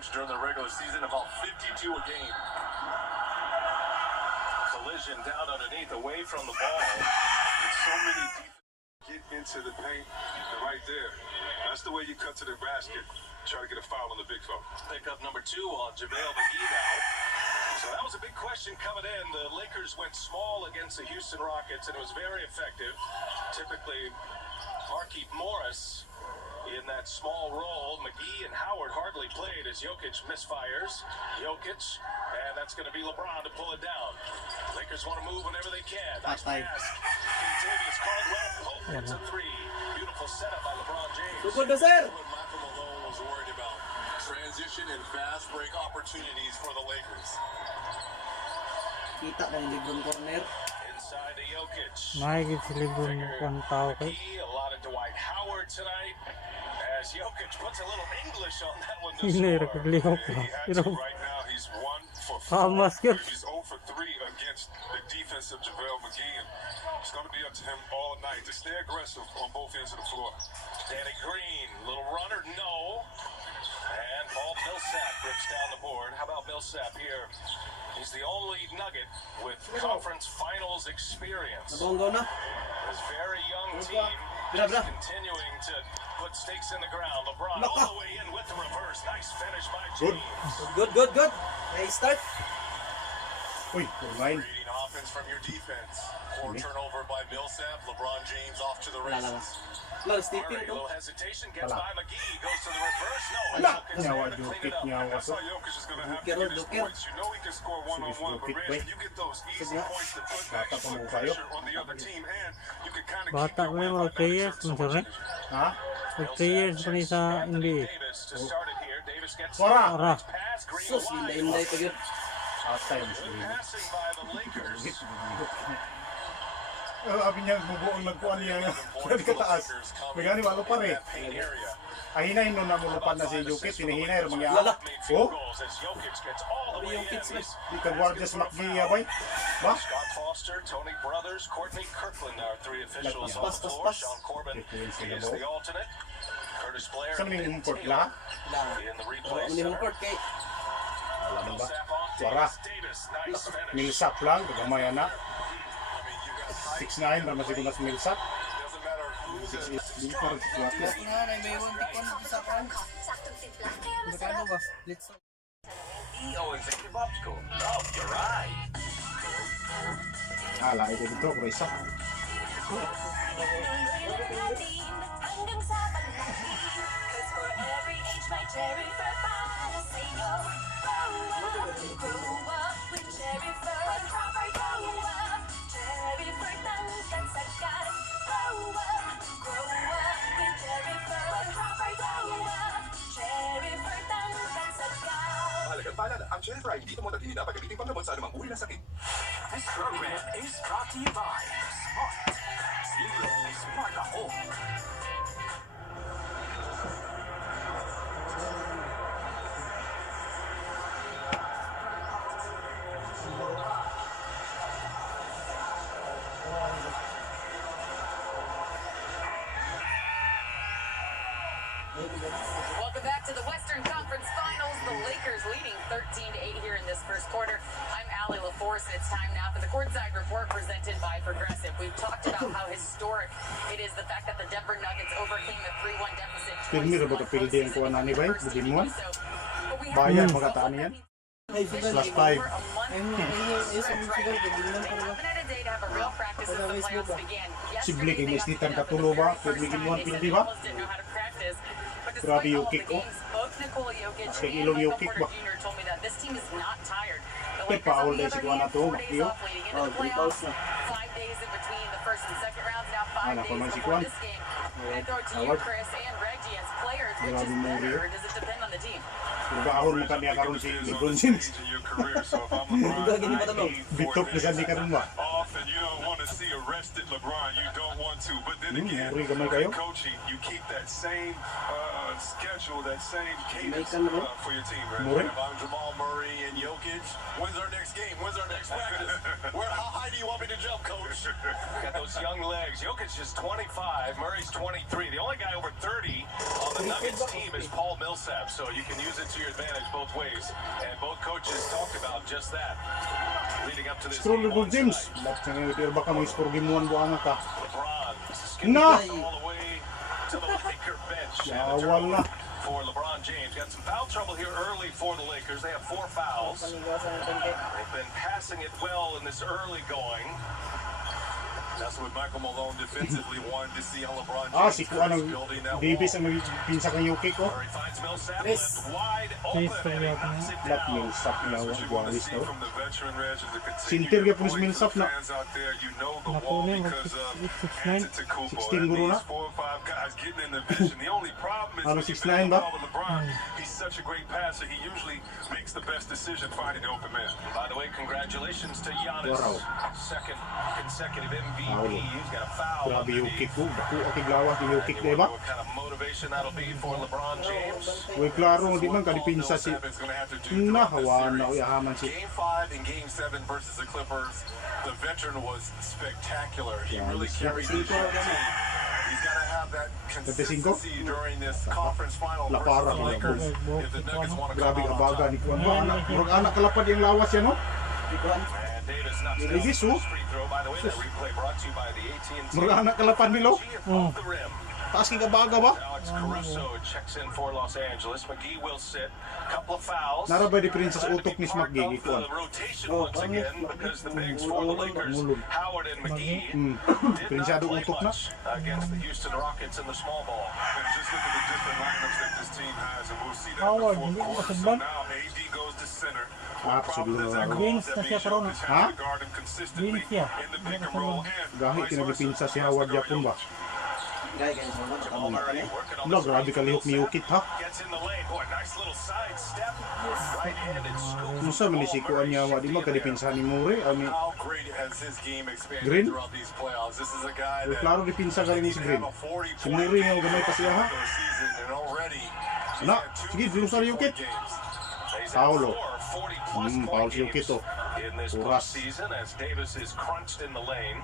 average during the regular season, about 52 a game. Collision down underneath, away from the ball. With so many get into the paint, and right there, that's the way you cut to the basket. Try to get a foul on the big foul. Pick up number 2 on JaVale McGee now. So that was a big question coming in. The Lakers went small against the Houston Rockets, and it was very effective. Typically, Markieff Morris in that small role. McGee and Howard hardly played as Jokic misfires. Jokic, and that's going to be LeBron to pull it down. Lakers want to move whenever they can. Nice pass. Kentavious Caldwell, Pope hits a 3. Beautiful setup by LeBron James. Sugod na, sir! Michael Malone was worried about transition and fast break opportunities for the Lakers. Kita na yung Lebron corner. Inside to Jokic. Nakikita si Lebron ang tao kay. A lot of Dwight Howard tonight. As Jokic puts a little English on that one to Hinir score. kaglihok pa. Pero Right now, he's 1 for 4. kamas yun. He's 0 for 3 against the defense of JaVale McGee. And it's going to be up to him all night to stay aggressive on both ends of the floor. Danny Green, little runner, no. And Paul Millsap rips down the board. How about Millsap here? He's the only Nugget with conference finals experience. Nabonggaw na. This very young team just continuing to put stakes in the ground. LeBron all the way in with the reverse. Nice finish by James. Good. Nice start. Uy, line. Creating offense from your defense. Poor turnover by Millsap. LeBron James off to the Wala lang. races. Wala, stepping Murray, to. little hesitation, gets by McGee, goes to the reverse. No, Wala. Jokic Nyawa, there to clean Jokic, it up. nyawa That's ko. how Jokic is going to have to Joker, get his Joker. points. You know he can score one-on-one, but Jokic, Reg, boy. you get those easy Sige. points to put Bata extra pa mo kayo. pressure on the other team, and you can kind of Bata keep mo yung your mga players, so much sir, eh? energy. Ha? Mag 3 years pa rin sa NBA. Davis to start it here. Davis gets Wala. Para. pass. Green Sus, wide. hinday pa yun. Atay mo Good siya. passing by the Lakers. Abi niya, bubuong nagkuhan niya. Kaya kataas. May gani, walo pa rin. Paint area. Ahinahin nun na mulupan na si Jokic. Hinahinay rin mga Lala. Made field Oh, goals as Jokic gets all the way in. Jokic na. di ka guardias makgiya boy. Ba? Scott Foster, Tony Brothers, Courtney Kirkland are 3 officials on Pas, the pas, floor. pas. Sean Corbin Okay, is sige, the alternate. Curtis Blair Saan and yung Ben import Taylor lahat? in the replay Hindi mo center. court kay. Alam mo ba? Millsap on Wara. Davis. Davis, nice finish. Milsap lang, kagamay na. 6'9", ramas ko mas Milsap. Doesn't matter who 6'8", di pa rin si Jokic. Nga, may one tikon sa kan. Magkano ba? Let's go. EO Executive Optical. Oh, you're right. Hala, ito dito, Krisa. Mahalagang paalala, ang cherry fry hindi tumutag hindi dapat gamitin panggamot sa anumang uri ng sakit. This program is brought to you by Smart. Libre, smart ako. Welcome back to the Western Conference Finals. The Lakers leading 13-8 here in this first quarter. I'm Allie LaForce, and it's time now for the Courtside Report presented by Progressive. We've talked about how historic it is the fact that the Denver Nuggets overcame the 3-1 deficit twice Pilmi in rin ba one ito pildi ang kuha postseason, na ni the Bay? first Bugin team mo? to do so. But we have Bayan, to pagkataan look yan. at Ay, sugal. Plus 5. over a month. Ay, sugal. Pagbilang They ko na. haven't had a day to have a real practice as the playoffs began. Sible kay Yesterday, they got Mistitan beat up for katulo the ba? very Pwede first bigyan time. mo ang They said pildi they ba? almost didn't know how to practice. But Grabe despite all yung of kick the ko. games, both Nikola Jokic Kay and ilong yung Michael kick Porter ba? Jr. told me that this team is not tired. The Kay Lakers, Paul on the dahil other siguro na hand, to, 4 days Makyo. off leading into Oh, the 3 playoffs. fouls na. 5 days in between the first and second rounds. Now 5 Anak ko days man si before Kwan. this game. I'm going to throw it to you, Howard. Chris, and Reggie as players. Which Grabe is mo better, rin. or does it depend on the team? Pero ahon mo kaniya karon si Lebron James. In your career, so if I'm LeBron, Gagawin mo I tanong. need 4 Bitok na days gani karon ba? off, and you don't want to see arrested LeBron, you don't want to. But then again, Muri gamay kayo. coaching, you keep that same schedule, that same cadence Jamaican, no? for your team, right? Muri. If I'm Jamal Murray and Jokic, when's our next game? When's our next practice? How high do you want me to jump, coach? Got those young legs. Jokic is 25, Murray's 23. The only guy over 30 on the Nuggets team is Paul Millsap, so you can use it to your advantage both ways. And both coaches talked about just that leading up to this Scroll game LeBron one James. tonight. Lahat sa ngayon, pero baka may score game 1 buwan ka. LeBron No! skipping all the way to the Laker bench. And a Yawal na. turnover for LeBron James. Got some foul trouble here early for the Lakers. They have 4 fouls. Panigasan ng konti. They've been passing it well in this early going. That's what Michael Malone defensively wanted to see how LeBron Si James Kuan ang is building that Davis wall. ang nagpinsa kang Jokic ko. Murray finds Millsap Chris. left wide Chris, open and he yeah. knocks it Lahat down. Millsap na That's what you want to Gualis see no. from the veteran Reg is to continue Sintir to ka po si point to Millsap the na. fans out there. You know the Naku, wall Lim, because of 6'9". Antetokounmpo. 16 guro na. These 4 or 5 guys getting in the vision. The only problem is Ano, when you 6'9" build the ba? ball with LeBron, he's such a great passer. He usually makes the best decision finding the open man. By the way, congratulations to Giannis. Wow. Second consecutive MVP. Wow. He's got a foul. Grabe underneath. Jokic ko. Dako akig lawas ni Jokic And di you ba? wonder what kind of motivation that'll be for LeBron James. Uy, klaro, di man kadipinsa si Millsap is gonna have to do throughout this nahawan na series. uyahaman si Game 5 and Game 7 versus the Clippers, the veteran was spectacular. He really carried this young team. He's got to have that consistency during this conference final La versus para the mo na Lakers if the Nuggets want to come Grabe out on abaga top. ni Kuan. Murag anak kalapad yung lawas yan no. Ikuan. And Davis knocks down Ligis, the oh. first free throw. By the way, that replay brought to you by the AT&T. Murag anak kalapad nilo. Off the rim. Taas kig abaga ba? Alex Caruso checks in for Los Angeles. McGee will sit. Couple of fouls. Nara ba diferensya sa Glad to utok be ni part Smack of Kuan? the rotation Oh, once pangit. again because the bigs for the Lakers, Mulog. Howard and McGee, did Diferensyado not play utok na. much against the Houston Rockets in the small ball. And just look at the different lineups that this team has, and we'll see that Howard, in the hindi fourth ko quarter. So masagban. now AD goes to center. Ah, What problem siguro does that na. cause? Vince That na means siya karon. Jokic Ha? having to guard him consistently Vince siya. in the pick and Ano roll, sa and Gahi vice kinagipinsa versa. si Howard Japon ba? Gaya kayo sa mga Jamal Murray working on Wala, the grabe screen. kalihok ni Jokic ha. Gets in the lane. Boy, nice little side step. Right-handed scoop. Musa man ni si Kuan niya wa di magkadipinsa ni Murray ani. How great has his game expanded Green? throughout these playoffs? This is a guy Uy, that klaro dipinsa galing ni si Green. have a 40 Si Murray nga gamay pa siya ha. season, and already he's Na, had 2 sige, lusa ni Jokic. games. He's had Paulo. 4 40-plus Paul point si Jokic games to. in this Oras. postseason as Davis is crunched in the lane.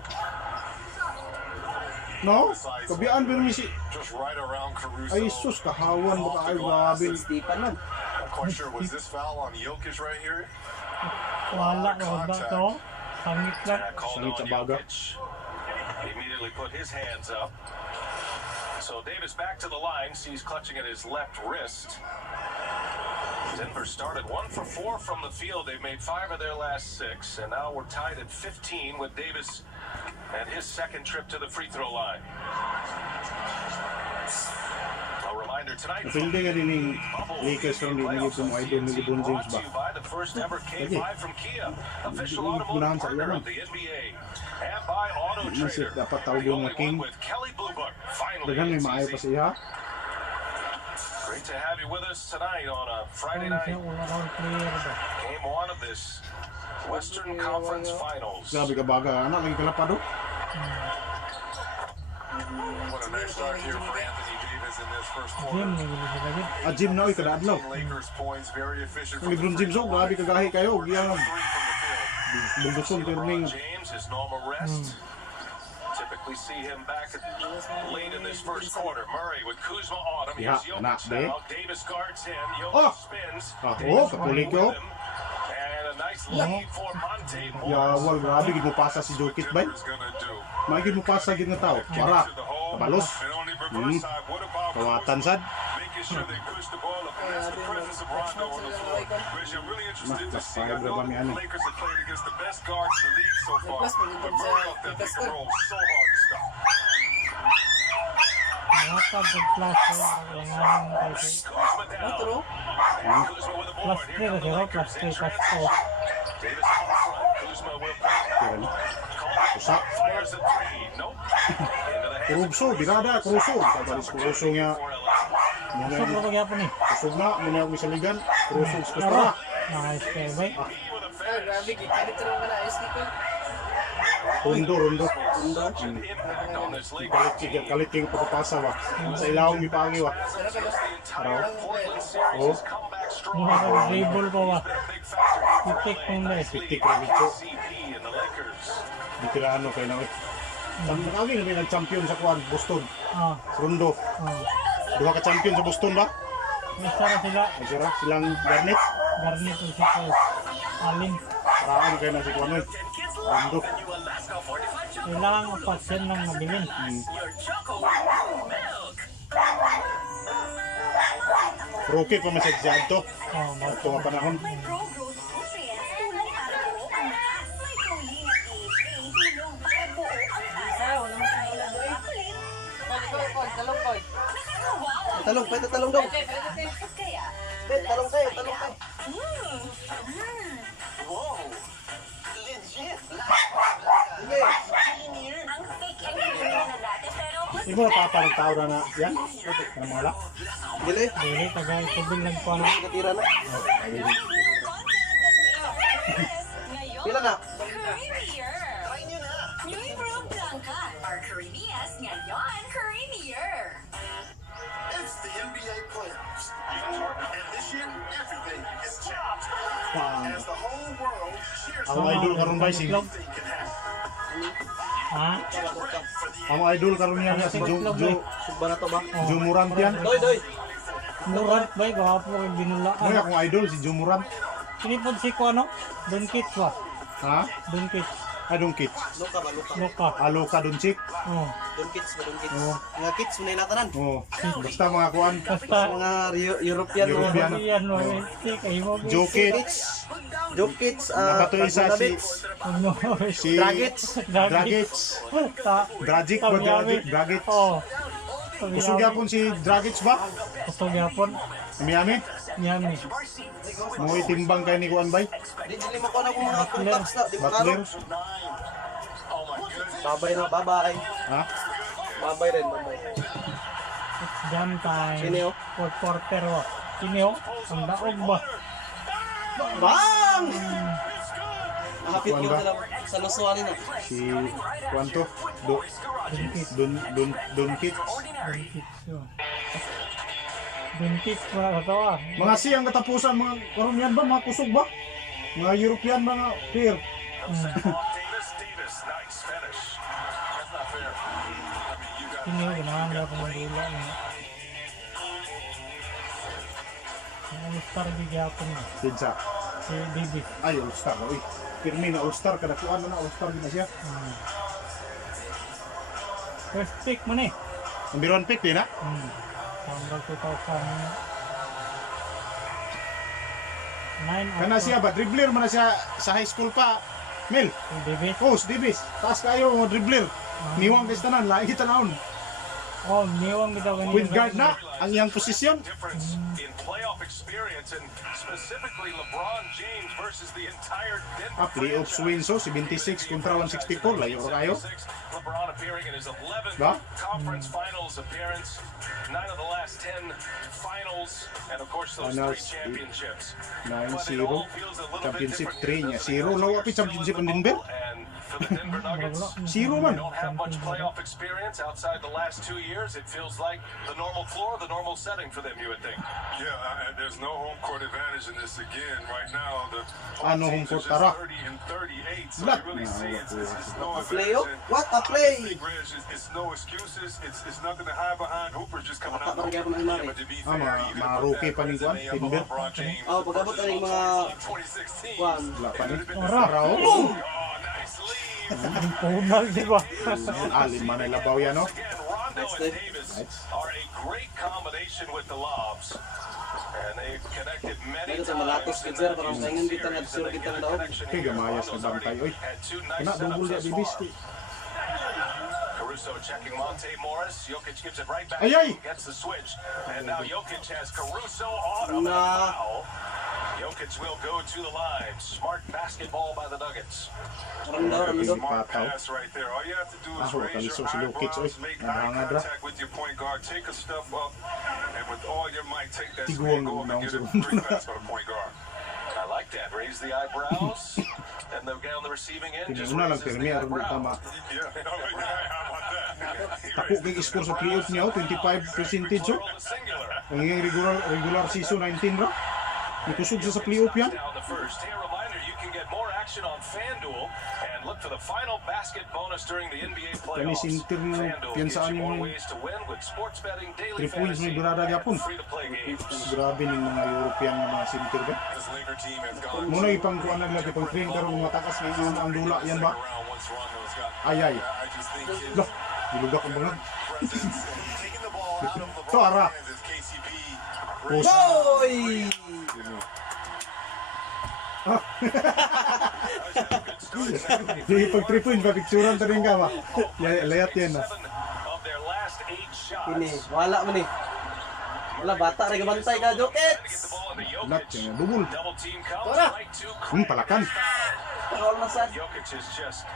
No? Kabiaan ba naman si Just right around Caruso. ay sus kahawan ba ay grabe. Di pa man. I'm quite sure, was this foul on Jokic right here? Wala ko ba to? Sangit lang. That called Sangit on sa baga. Jokic. He immediately put his hands up. So Davis back to the line, sees clutching at his left wrist. Denver started 1 for 4 from the field. They've made 5 of their last 6, and now we're tied at 15 with Davis and his second trip to the free throw line. A reminder tonight. Napildi nga din yung Lakers from the Playoffs nilipong idol ni LeBron James brought to ba? you by the first ever K5 from Kia, official Hindi automotive unahan sa partner iyaman. of the NBA, and by Auto Masip Trader. dapat The tawag yung only King. one with Kelly Blue Book. Finally, Dagan may it's maayo pa easy. siya. Great to have you with us tonight on a Friday Ano night. siya, wala akong player ba? Game 1 of this Western Conference Finals. Grabe ka baga anak lagi kalapad oh. What a nice start here for Anthony Davis in this first Jim, quarter. nagulog sila dyan. Jim na oy kada adlaw. Lakers points, very efficient Ang LeBron James oh grabe kagahi kayo. Giyang 3 from the field. bulduson turning. LeBron James, his normal rest. Typically see him back late in this first quarter. Murray with Kuzma on him. Yeah, Here's anak, Jokic now. Davis guards him. Jokic Oh! spins. Ah, Davis oh, kapulik with ko. him. And a nice lead for Monte Morris. Ya wal grabe gid mo pasa si Jokic bay. Denver's gonna do. May gid mo pasa gid nga tao. Para. To the hole, Kabalos. and on the reverse side, what about Kawatan sad. making sure they push the ball up? And that's the presence of Rondo on the floor. Which I'm really interested to see. I know the Lakers have played against the best guards in the league so far, Plus, but magiging Murray sa off that pick Lakers and roll so hard to stop. Nakapag ng flash ko. Kailangan tayo. Kuzma down. True. And Kuzma with the Plus board. 3 Here come kasi the ako. Lakers. Plus 3, plus Entrance. 4. Davis in front. Kuzma will play. Pero ni. Usa. Fires a 3. Nope. Into the hands of Kuruso, birada, kuruso. Sabalis kuruso niya. for LA. Gusto ko ba gyapon eh? Kusog na, muna ako misaligan. Kuruso, Tara. kuskara. Nice play, bay. He with a Ah, grabe. Gikalit ka naman na. Ayos dito. Rondo. Such an impact on this league. Kalit yung pagpapasa ba. Sa ilawang ipagi ba. The entire Portland series has come back strong. Nakaka-dribble pa ba? Been a big factor. Pitik mo na eh. Pitik Ravitso. CP and the Lakers. Di tirano kayo na. Nakagin na nag-champion sa kuwan, Boston. Rondo. Duha ka champion sa Boston ba? Basta na sila. Ay sira, silang Garnet. Garnet o si Paul. Alin. Paraan kayo na si kuwan nun. Rondo. Kailangan 4% lang mabilin. Rookie pa masadyad to. Bakit? Ito nga panahon. Talong daw. Talong kayo. Wow! Legit! Sige. Hindi mo napaparang tao na yan? Ano mga lak? Dili. Dili, tagal tubig lang po na. Katira na. Pila na? Try nyo na! New Improved Blanca. Our creamiest ngayon, creamier. It's the NBA playoffs. And this year, everything is changed. As the whole world cheers Ang idol karon ba si everything can happen. Ha? Get ready for the ang idol karon niya si Sugba na to ba? Jo Morant yan. Doy. Murad ba? Gwapo kay Ano binulaan. akong idol si Jo Morant. Sinipod si ko ano? Donkits ba? Ha? Donkits. Donkits. Luka ba? Luka. Aloka Doncic. Donkits. Mga kids, muna natanan. Oh, basta mga kuan. Basta. Mga European. European. Yan o. Kay mo. Jokic. Jokic. Nabato isa si Dragic. Dragic. Dragic ba Dragic? Oo. Kusog yapon si Dragic ba? Kusog yapon. Miami. Yan eh. Mo itimbang kay ni kuan bay. Dili mo ko na kung mga contacts na. Di ba karo? Butler. Babay na. Babay. Ha? Babay rin. It's jam time. Sino? Fourth quarter o. Sino? Ang daog ba? Bang! Nakapit ko na lang sa lusuan nila. Si kuan to. Donkits. Doncic. Donkits yun. Donkits mo na katawa. Mga siyang katapusan mga karon yan ba mga kusog ba? Mga European mga player. Davis, nice finish. That's not fair. Sino? Ganahan na akong magula niya. Ang star bigyan Kinsa. si Davis. Ay, All-Star. Uy, pirmi na All-Star. Kada kuan na All-Star din na siya. First pick mo na eh. Number 1 pick din ha? Hanggang 2009. Kana siya ba? Dribbler man na siya sa high school pa. Mel. Davis. Oh, Davis. Taas kayo mga dribbler. Niwang kayo tanan. Lahi kita naon. Oh, niwang bitaw ganito. Point guard na. Ang iyang posisyon. Difference in playoff experience and specifically LeBron James versus the entire Denver Playoffs win so 76 kontra 164. Layo ra kayo. LeBron appearing in his 11th Ba? conference finals appearance, 9 of the last 10 finals, and of course those Finals, 3 championships. 9-0. But it all feels a little bit Championship different 3 niya. 0. Nawa pa championship ang Denver. And for the Denver Nuggets, 0 they man. don't have much playoff experience outside the last 2 years. It feels like the normal floor, the normal setting for them, you would think. Yeah, there's no home court advantage in this again. Right now, the Ano home court tara? 30 and 38, so Black. you really see it's no Play-o? advantage. What a play! Big Reg, it's no excuses. It's nothing to hide behind. Hooper's just coming out. Parang gano'n ang mari. But to be Ah, fair, mga- even mga put rookie that pa ni Juan, resume of Timber. LeBron James Oh, pagkabot na yung mga 2016. Juan. Wala pa ni. It would've been Ora. Araw. Oh, nice lead. Ang punal, di ba? Alin man ay labaw yan, no? Again, Rondo and Nice. Davis Nice. are a great combination with the lobs. And they've connected many Dito sa times. Malatos, in Kids, that parang Houston saingan kita series. na sure And they kita get a na daw. connection Kay here. gamayas Rondo's na bantay, already oy. had 2 nice Kena setups dugol thus di far. bisti. Caruso checking Monte Morris. Jokic gives it right back. Ay, ay. Gets the switch. And now Jokic has Caruso on him. Nah. Foul. Jokic will go to the line. Smart basketball by the Nuggets. Rando. Smart pass right there. All you have to do is Ah, raise your wakalisok si Jokic, oy. eyebrows, make eye Nabangad ra. contact with your point guard, take a step up, and with all your might, take that Tiguang swing, go up and naong get a segundo free na. pass for the point guard. I like at. Raise the eyebrows. And the guy on the receiving end just Tinuna lang raises pero the niya aron eyebrows. tama. Yeah, how about that? Tako kay score sa playoff niya 25% so. Ang iyang regular season 19 ra. Ikusog sa playoff yan. Down the first. Hey, a reminder, you can get more action on FanDuel and look for the final basket bonus during the NBA playoffs. Kani sinter ng FanDuel gives piyansaan you more yung ways to win with sports betting, daily 3 points may fantasy, durada gyapon. and free-to-play games. Grabe ning mga European nga mga center ba. This Laker team has gone Muna ipang kuan na lagi pang train karon mga takas nga ang dula yan ba? around once Rondo's got. Ay ay. I just think his Lah, ilugak ko mga. presence and taking the ball out of To ara. LeBron's hands as KCP. Push. Hoy! Di pag 3 points ba picturean ta rin ka ba? Layat yan na. 7 of their last 8 shots. Ini, wala man eh. Wala, bata rin kabantay ka, Trying to get Jokets! the ball into Lat Jokic. yan bubul. Double team comes Tora. right to Palakan. Pakawal na sad. Jokic is just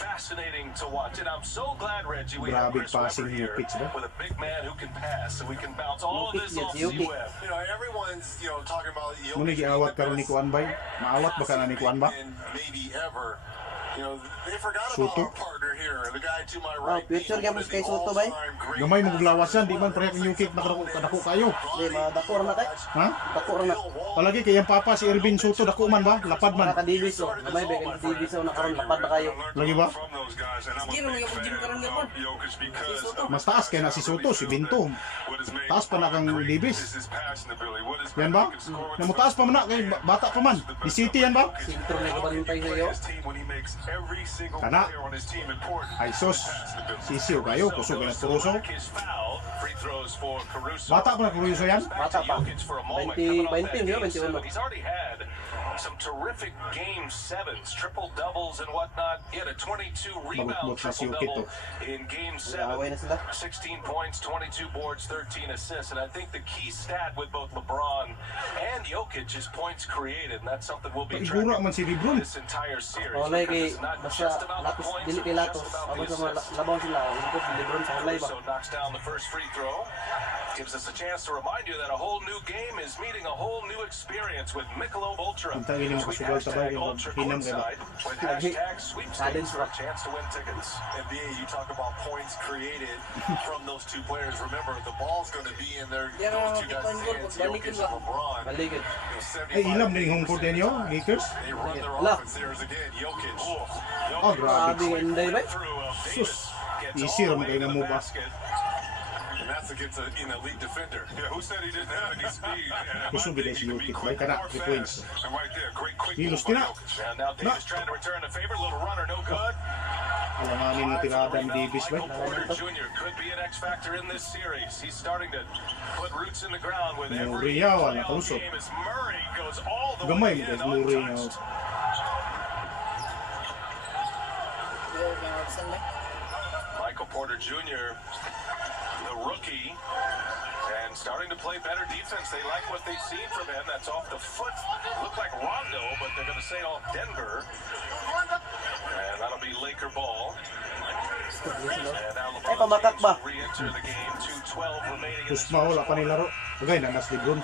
fascinating to watch, and I'm so glad, Reggie, we have Grabe Chris passing Webber yung here pitch ba? with a big man who can pass, so we can bounce all of this off Jokic. Z-Web. You know, everyone's, talking about Jokic Muna giawat karon ni Kuan bay. Maawat ba kana ni Kuan ba? and maybe ever. They forgot Soto? about our partner here, the guy to my Wow, right. future being game one of kay the Soto, bay? all-time great Gamay mo glawasan di man parehas yung kick na kadako kayo. Di, madako na kay. Ha? Dako na. Palagi kay ang papa si Ervin Soto dako man ba? Lapad man. Naka-Davis o. Gamay ba kay Davis o nakaroon, lapad na kayo. Lagi ba? From those guys, and I'm a Sige, big mga fan gym karon gapon. of Jokic because of Mas taas kay na si Soto, si Binto. what has made Taas pa na kang great Davis. is his passing ability. What has Yan made ba? him score with Namutaas pa man na kay bata pa man. Di City yan ba? Sintro na kabantay sa iyo. his team when he makes every single Kana. player on his team important. Ay sos. Sisiyo kayo, kusog na Puruso. Mark is fouled. Free throws for Caruso. Bata pa na Puruso yan. Back to Bata pa. Jokic for a moment, 20, coming off that 20, game 21. 7. He's already had some terrific game 7s, triple doubles and whatnot. He had a 22 rebound Babot-bot na si triple Jokic double in game Away 7. na sila. 16 points, 22 boards, 13 assists, and I think the key stat with both LeBron and Jokic is points created, and that's something we'll be Igura tracking man si Lebron. this entire series. Wala because kay it's not basta just about the lapis points, dili it's kay just Latos. about Abang the sa mga assists. labaw sila, ikot ni Lebron sa halay ba. Caruso knocks down the first free throw. Gives us a chance to remind you that a whole new game is meeting a whole new experience with Michelob Ultra. Ang tangin mo Tweet kasugal sa bagay, Ultra hinam ka ba? courtside with hashtag sweepstakes for a chance to win tickets. NBA, you talk about points created from those two players. Remember, the ball's going to be in their Yan ang those two guys' tipon hands, ko, Jokic balikin and ba? LeBron. Baligid. Ay ilam na yung home court ninyo, Lakers. They run their Lah. offense there again. Jokic. Oh, grabe. Grabe inday ba? Sus. Easy raman kayo na mo ba? And that's against an elite defender. Yeah, who said he didn't have any speed? And I Gusto think bilay he si can be Jokic. quick May kana, or 3 fast. points. And right there, great quick Hilos move by kina. Jokic. And now Davis trying to return the favor. Little runner, no good. Alanganin mo tirada ni Davis ba? Michael Porter Jr. could be an X factor in this series. He's starting to put roots in the ground with every Muriyaw, playoff Caruso. game as Murray goes all the Gamay way mo in guys, Muriyaw. untouched. Michael Porter Jr., the rookie, and starting to play better defense. They like what they've seen from him. That's off the foot. Looked like Rondo, but they're going to say off Denver. And that'll be Laker ball. And now Ay, pamakak ba? will re-enter the game. 2:12 remaining in Tus this mawala first pa nilaro. Bagay na nas Lebron.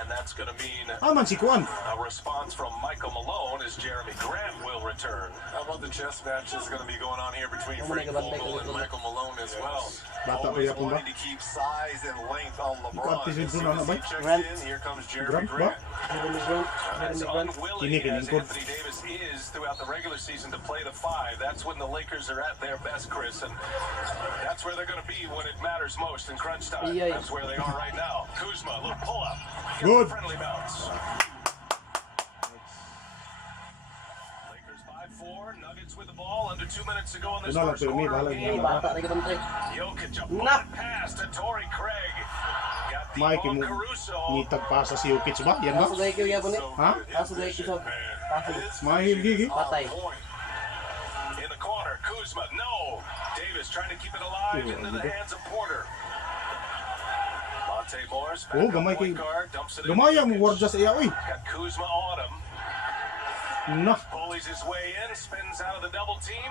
And that's going to mean Aman si Kuan. a response from Michael Malone as Jeremy Grant will return. How about the chess match that's going to be going on here between Frank Vogel and Michael Malone as well? Bata pa Always yapon ba? wanting to keep size and length on LeBron. Ikaw, As Lebron, soon ano as ba? he checks Grant. in, here comes Jeremy Grant ba? Grant. Lebron, As Lebron. unwilling Kini as kiningkod. Anthony Davis is throughout the regular season to play the 5, that's when the Lakers are at their best, Chris, and that's where they're going to be when it matters most in crunch time. Iyay. That's where they are right now. Kuzma, a little pull-up. Gets Good. a friendly bounce. Lakers 5-4, Nuggets with the ball, under 2 minutes to go in this Una lang, first pero may quarter of bahala the Ay, game. bata rin kabantay. Jokic, a Nah. bullet pass to Torrey Craig. Got the Mike ball, mo Caruso. nitag pa sa si Jokic ba? Yan ba? Kaso gaya kayo yapon eh. Ha? Kaso gaya kayo sa... Kaso. Mahil gigi. Patay. In the corner, Kuzma, no. Davis trying to keep it alive Yeah, into the okay. hands of Porter. Monte Morris, Oh, back gamay up kay point guard, dumps it in. Gamay ang ward sa iya oy. Got Kuzma on him. No. Bullies his way in, spins out of the double team,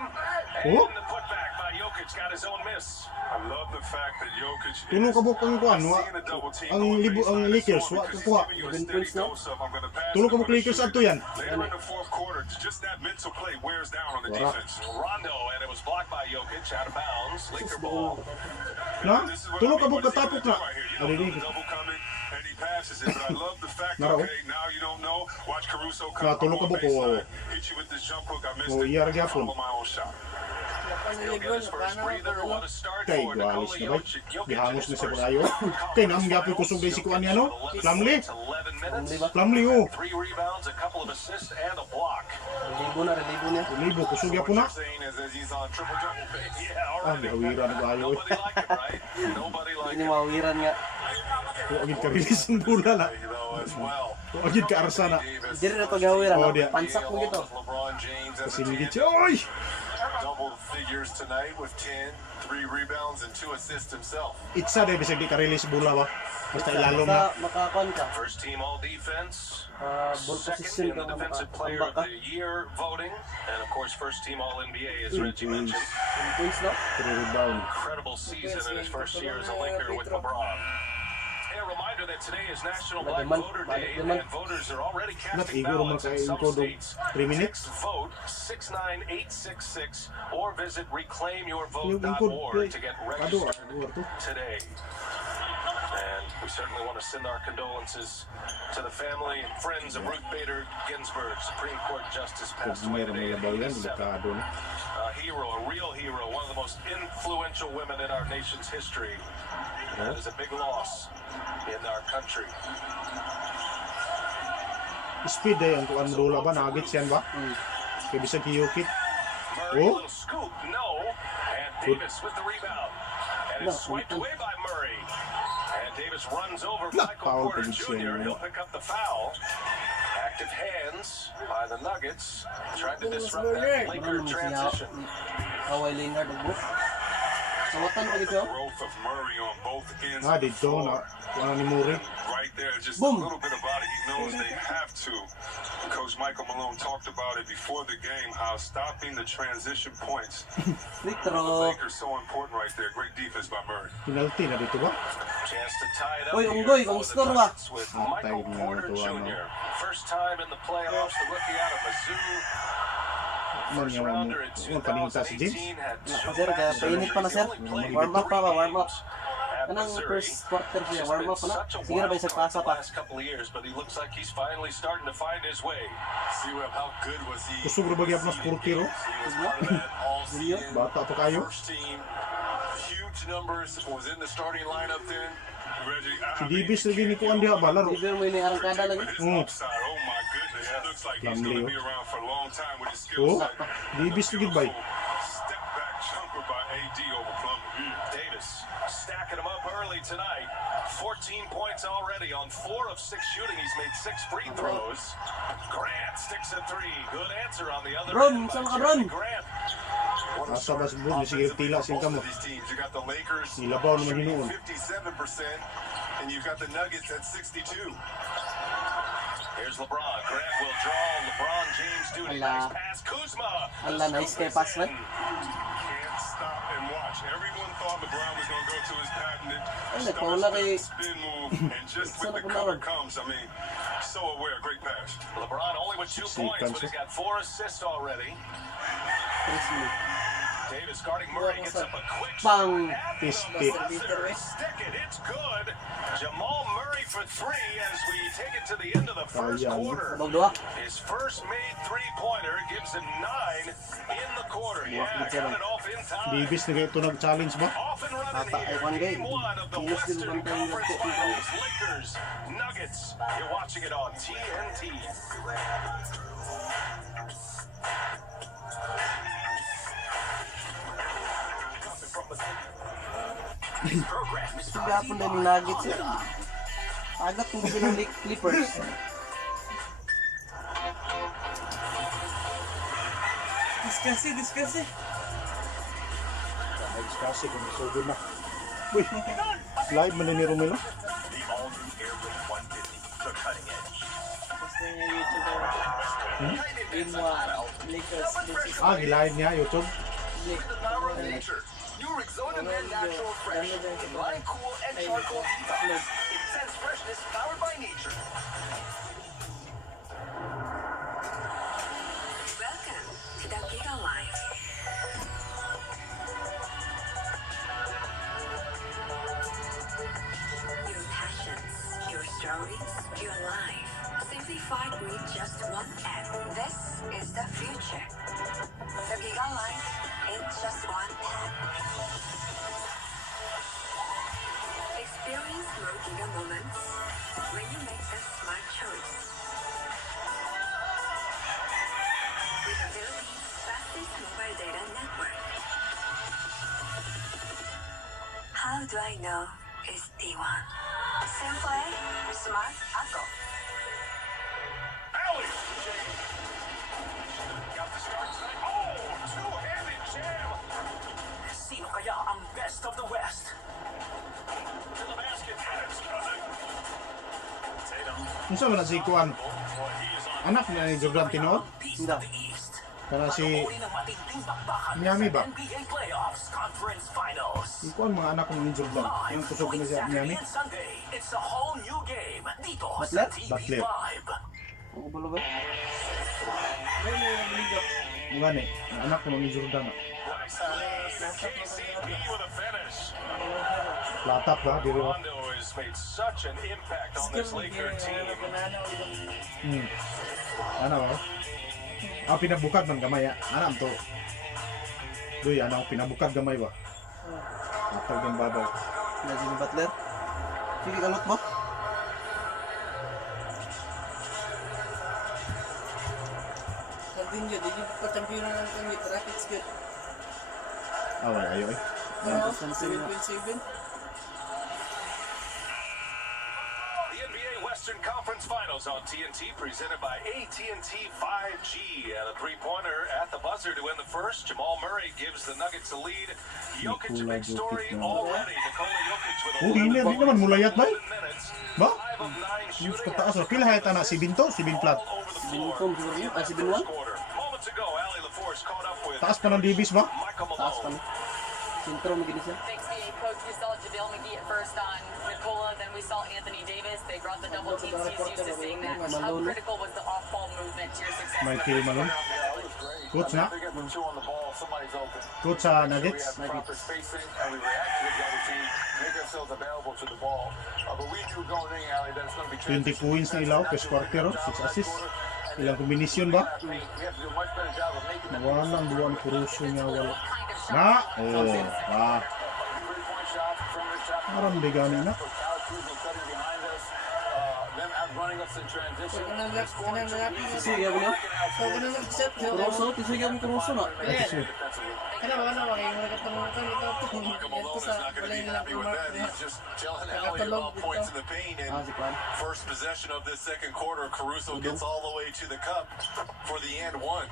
and Oh. the putback by Jokic got his own miss. I love the fact that Jokic Tulo ka buk ang kuan wa. seeing a double team Ang going, but libo he's ang not Lakers assuming wa because he's kuha. giving you a steady dose of, I'm gonna pass, Tulo I'm ka buk gonna Lakers shoot adto it. yan. Later in the fourth quarter, just that mental play wears down on the Wala. defense. Rondo, and it was blocked by Jokic, out of bounds. Laker ball. Na? This is what Tulo I ka mean, buk what is he katapok gonna na. do right here? You Ari don't know ni. the double coming, and he passes it, but I love the fact that, Naro. okay, now you don't know. Watch Caruso Na, come tulo ka on buk, baseline, hit you with this jump hook. I missed Oh, it. iya ra gyapon. Follow my own shot. He'll get his first breather. What a start Kay for gualis Nikola na ba? Jokic. Jokic Gihangos in na his siya first pagayo. Kay nam gyapon kusog day si kuan niya no. Flamli. 11 minutes. Flamli oh. 3 rebounds, a couple of assists, and a block. Relibo niya. Libo kusog What gyapon na. you're saying is that he's on triple-double pace. Yeah, Ah, already. gawira na gayo. Nobody like it, right? Nobody like Hindi it. mawiran nga. Wa gid ka release ang bola na. You know, as well. Wa gid ka arsa na. Diri na to gawiran. Oh, dia. Pansak mo gito. LeBron James as a Kasingit team. siya. Oy. Double figures tonight with 10, 3 rebounds, and 2 assists himself. Itsa day bisag di ka release bola ba. Basta ilalom na. Basta makakon ka. First team all defense. Ball Second position in ka the defensive player makatambak of ka. the year voting. And of course, first team all NBA, as Reggie mentioned. 10 points no? 3 rebound. Incredible season in his first year as a Laker with LeBron. Hey, a reminder that today is National Black Balik Voter naman, Day, balik naman. and voters are already Nak casting iguro ballots in makain some ko do states. 3 minutes. Vote 69866 or visit Yung reclaimyourvote.org to get Ado, registered to. today. And we certainly want to send our condolences to the family and friends of Ruth Bader Ginsburg, Supreme Court Justice, passed away Meron today may at labaw yan, 87. delikado na. A hero, a real hero, one of the most influential women in our nation's history. That is a big loss in our country. Speed day ang kuan bola ba nagit siyan ba? Kay bisag hiyukit. Murray, Oh. little scoop, no. And Davis with the rebound. And it's swiped away by Murray. And Davis runs over Michael Foul Porter position, Jr. yeah. He'll pick up the foul. Active hands by the Nuggets. Trying to disrupt that Laker transition. Kawhi Leonard ang book. Sawatan pa dito. Growth of Murray on both ends Ah, of the dito floor. na kuan ni Muri. Right there, just Boom. a little bit about it. He knows they have to. Coach Michael Malone talked about it before the game, how stopping the transition points Free for the throw. Lakers so important right there. Great defense by Murray. Penalty na dito ba? Chance to tie it up Oy, here unggoy, for ang the score ba? Nuggets with Ah, Michael tayo na Porter natuwa, no? Jr. First time in the playoffs, the rookie out of Mizzou. First Manyawan mo. rounder in Ang paningta si James. 2018 had two Sir, kaya back painit pa na, sir. surgeries. He only played Warm up pa ba? Warm up. at Anong Missouri. first quarter siya? Just Warm been up pa na? such a Sige na ba wild isang card pasa the pa? last couple of years, but he looks like he's finally starting to find his way. See, Webb, how good was he? Kusog ra ba gyapon mas portiro? He was part of that all season. Bata pa kayo. First team, huge numbers, was in the starting lineup then. Reggie, Si Davis lagi ni kuan diha ba laro. Bigyan mo yung arangkada lagi. His Mm. upside, oh my goodness, it looks like he's Lamley, going to oh. be around for a long time with his Oh, skill set. Davis lagi ba? Step back jumper by AD over Plumlee. Davis stacking him up early tonight. 14 points already on 4 of 6 shooting. He's made 6 free throws. Grant sticks a 3. Good answer on the other Bron, end by sama ka, Jeremy Bron. Grant. Asa ba subod ni sige tila sing kamo. These teams, you got the Lakers Nilabaw naman shooting hinuon. 57%, and you've got the Nuggets at 62. Here's LeBron. Grant will draw LeBron James duty. Ala. Nice pass. Kuzma. Ala, nice kay pass, man. Can't stop and watch. Everyone thought LeBron was going to go to his patented Ay, nagpaula kay... spin move, and just with Sana the ko cover naman. comes, I mean, so aware, great pass. LeBron only with 2 points, but he's got 4 assists already. Davis guarding Murray gets up a quick Bang! shot. Pistik. Stick it. It's good. Jamal Murray for 3 as we take it to the end of the first Ayan. quarter. Sabog dua. His first made 3-pointer gives him 9 in the quarter. Yeah, got it off in time. Davis na ito nag-challenge ba? Off and running Ata, here. ay, one game. Game 1 of the Yes, Western din bang Conference tayo Finals. Lakers, Nuggets. You're watching it on TNT. Gapon na yung Nuggets eh. Agad kung gusto ng Clippers. Discuss. Nag-discuss kung sugod na. Uy, live man na ni Romelo. The all-new Airblade 150, the cutting edge. Basta yung YouTuber. Game1. Lakers versus Gilive niya, YouTube. Blake. New Rexona Men Natural Fresh. Line cool and charcoal detox. Intense freshness powered by nature. Welcome to the Giga Life. Your passions, your stories, your life. Simplified with just one app. This is the future. The Giga Life in just one tap. Experience more Giga moments when you make a smart choice. With the Philippines' fastest mobile data network. How do I know it's T1? Simple, smart, ako. Alley! Got the start tonight. Oh, two-handed jam! Sino kaya ang best of the West? To the basket. Adams does it. Tatum. Unsa man na si Kuan? Anak na ni Jordan Tinood? Hindi. Kana si Miami ba? NBA playoffs conference finals. Yung Kuan mga anak ni Jordan. Yung kusog na siya Miami. Sunday, it's a whole new game dito Butler? sa Butler. TV5. Ako ba ba? Mga ni, ang anak ko ni Jordan. KCP with a finish. Latap ba? Diri ba? Rondo has made such an impact on this Laker team. Ano ba? Pinabukad man gamay. Anam to. Duy, ano, pinabukad gamay ba? Atag yung babaw. Lagi ni Butler. Sige, kalot mo. Continue, di pa champion na ng with Rockets good. Away, ayo eh. 7.7. The NBA Western Conference Finals on TNT, presented by AT&T 5G. And a three-pointer at the buzzer to win the first. Jamal Murray gives the Nuggets the lead. Jokic, a big story already. Nikola Jokic with a Hindi naman mulayat ba? 11 minutes. Ba? 5 of 9 Yung shooting. kataas. Pila hayat na si Binto, si Binplat. All over the floor. Kung siguro yun, si First Binwan. quarter. Moments ago, Allie LaForce caught up with Taas pa ng Davis ba? Michael Taas pa Malone. na. Sintro mo gini siya. Thanks to the coach, we saw JaVale McGee at first on Nicola, then we saw Anthony Davis. They brought the double teams. He's used to seeing that. How critical was the off-ball movement to your success? Michael Malone. Coach na? They get the two on the ball, somebody's open. Coach sa We Nuggets. have proper spacing and we react to the double team, make ourselves available to the ball. But we knew going in, Allie, that it's going to be 20 points na ilaw, first quarter, 6 assists. Ilang kombinasyon ba? We have to do a much better job of making them Nawalan ang buwan Kuruso niya wala. Kind of Na! Oh, ah. three-point shot, perimeter shot. Aram bigani na. Alex Kuzma cutting behind us, them outrunning us in transition. Kasi yaw niya. Kuroso, kasi yaw ni Kuroso na. Michael Malone is not going to be happy with that. He's just telling Allie about points in the paint. And Si Kwan. first possession of this second quarter, Caruso gets all the way to the cup for the and one.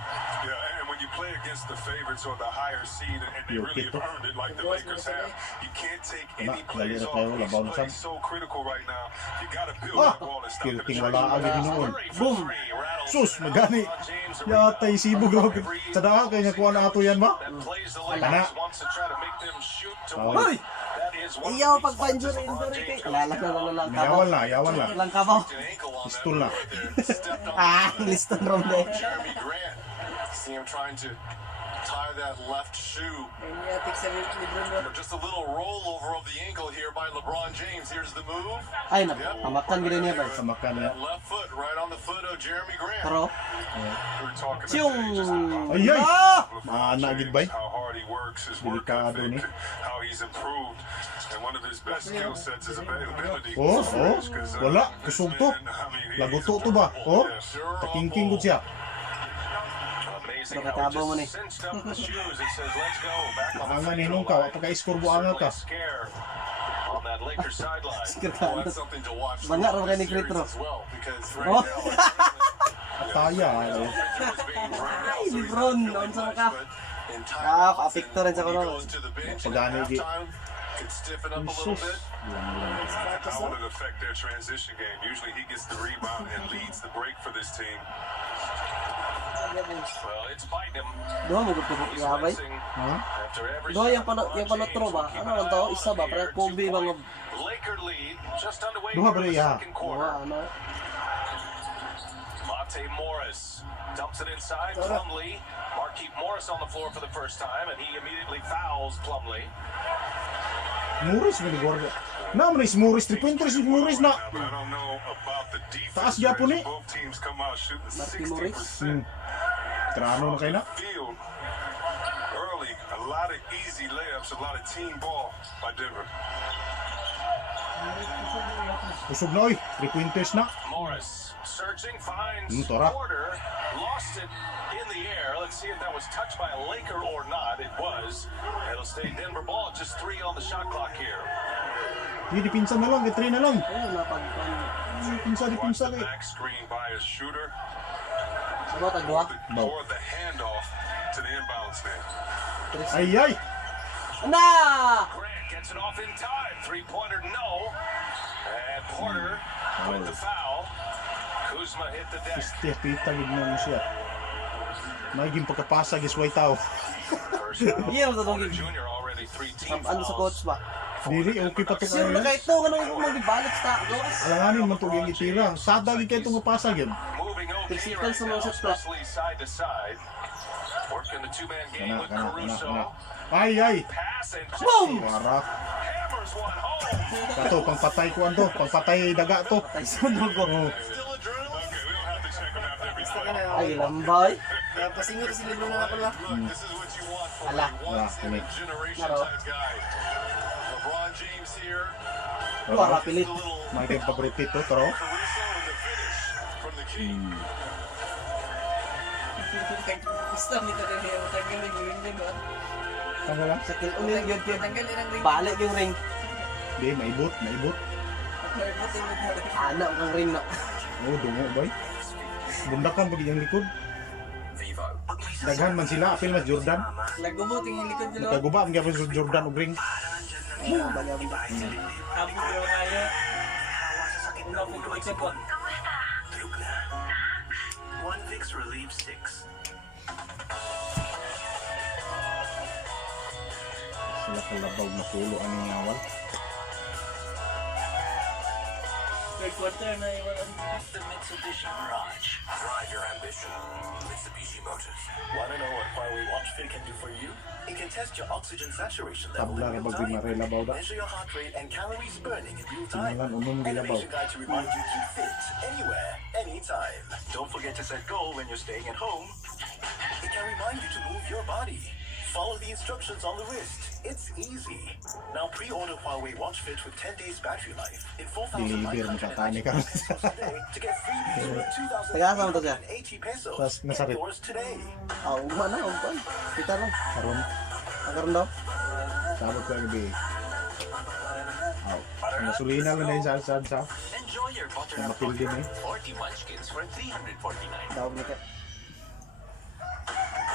Yeah, and when you play against the favorites or the higher seed, and they really have earned it like the Lakers have, you can't take any plays off. These plays so critical right now. You got to build that ball and stop it. Kilting wala agad noon. Boom! Sus, magani. Yatay sibog ako. Sa daan kaya kuha na ato yan ba? That plays the Ana. Lakers wants to try to make them shoot to Oh. win. That is one Iyaw of the pag keys pa-injury, LeBron injury James kay. goes Lalang ka Yawan na, yawan na. Lang ka ba? An ankle on Pistol na. that there. Stepped on Liston rom de. Jeremy Grant. See him trying to tie that left shoe. Just a little rollover of the ankle here by LeBron James. Here's the move. Ay, hamakan gini niya ba? Samakan niya. That left foot right on the foot of Jeremy Grant. Pero, We're talking siyong... about just how Ay, ay! LeBron Nagid James, bay? how hard he works, his work Delikado ni. ethic, how he's improved, and one of his best skill sets is availability. Oh, oh. Wala, kusog to. Laguto to ba? Oh, takingking ko siya. Amazing Nakatabo mo how ni. he just cinched up the shoes and says, let's go. Back on the Ang free ninong throw ka, line. pagka-score mo angal ka. Scare on that Lakers sideline. Well, that's something to watch. Banga raw throughout kay ni the free series throw. as well, because Oh. right now, Ataya. Ay, Lebron, noon sa maka. Ah, pa-apekto rin sa kuno. Pagani, Could stiffen up a little Jesus. bit. How would it affect their transition game? Usually he gets the rebound and leads the break for this team. Well, it's biting him. Duha mo gusto He's gabay. wincing Ha? after every Duha yung shot. panotro ba? Ano lang to? Isa ba? Para kumbi mga Laker lead just underway Duha here ba in the niya? second quarter. ano. Monte Morris dumps it inside. Tara. Plumlee. Marquise Morris on the floor for the first time, and he immediately fouls Plumlee. Morris mo ni Gordo. Na mo ni Morris 3-pointers si Morris na. But I don't know about the Taas defense. Japon eh. Both teams come out shooting Marquise Morris. 60%. Trano na kayo na. Field early, a lot of easy layups, a lot of team ball by Denver. Usog na oy. 3-pointers na. Morris searching, finds Tora. Porter, lost it in the air. Let's see if that was touched by a Laker or not. It was. It'll stay Denver ball. Just 3 on the shot clock here. Di pinsan na lang, 3 na lang. Ayun, napagpan. Pinsan Watch the eh. back screen by a shooter Ano tagwa? or the handoff to the inbounds man. Ay ay. Na! Grant gets it off in time. 3-pointer, no. And Porter with the foul. Kuzma hit the deck. Este pita gid mo siya. Maging pagkapasa gis way tao. First foul. Iya mo Porter tadong Jr. already 3 team ano sa coach fouls. ba? Dili okay pa to Sino na kayo. kahit to ganun yung magibalik sa gawas. Alanganin man to yung itira. Sada gid kay tong pasa gid. Moving okay Physical right sa now, mga shot clock. especially side to side. Working the 2-man game Kana with kana Caruso. kana. Ay ay. Pass and Boom! Wara. hammers one home. Kato pangpatay ko ando, pangpatay daga to. Patay sunog ko. Oh. Still adrenaline? Okay, we don't have to check him after every play. Ay, lambay. Pasingit si Lilo na pala. Look, this is what you want from Ala. a once-in-a-generation Naro. type guy. LeBron James here. Wala pilit. May kay pabrutit to, tro. Caruso with the finish from the key. Gusto nito rin yung tanggal yung ring din ba? Tanga lang. Sakil ulit yun yun. Tanggal yung ring. Balik yung ring. Di maibot, maibot. Anak ng ring na. Oh, dungo boy. Bundakan pag iyang likod. Daghan man sila, apil mas Jordan. Nagumot yung likod nila. Nagkaguba ang gabon sa Jordan og ring. Abot yung kaya. Una po yung ikot po. One Vicks relieves 6. Sila kalabaw na pulo ang ingawal. Third quarter na yung The Mitsubishi Mirage. Drive your ambition. Mitsubishi Motors. Want to know what Huawei Watch Fit can do for you? It can test your oxygen saturation level Tabla in ka real pag time. binarelabaw da. Measure your heart rate and calories burning in real time. Tinalan umum gilabaw. Elevation guide to remind you keep fit anywhere, anytime. Don't forget to set goal when you're staying at home. It can remind you to move your body. Follow the instructions on the wrist. It's easy. Now pre-order Huawei Watch Fit with 10 days battery life in Deliver mo katani ka. 4,990 pesos today to get freebies worth Taga saan mo to siya? 2,880 pesos. Tas nasakit. Get yours today. Uma na, umpan. Kita lang. Karon, Nagkaroon daw. sabot ko ang gabi. Aw, nasulina lang na yung sa. Enjoy your Ang butternut mapil din eh. 40 munchkins for 349. Tawag nito.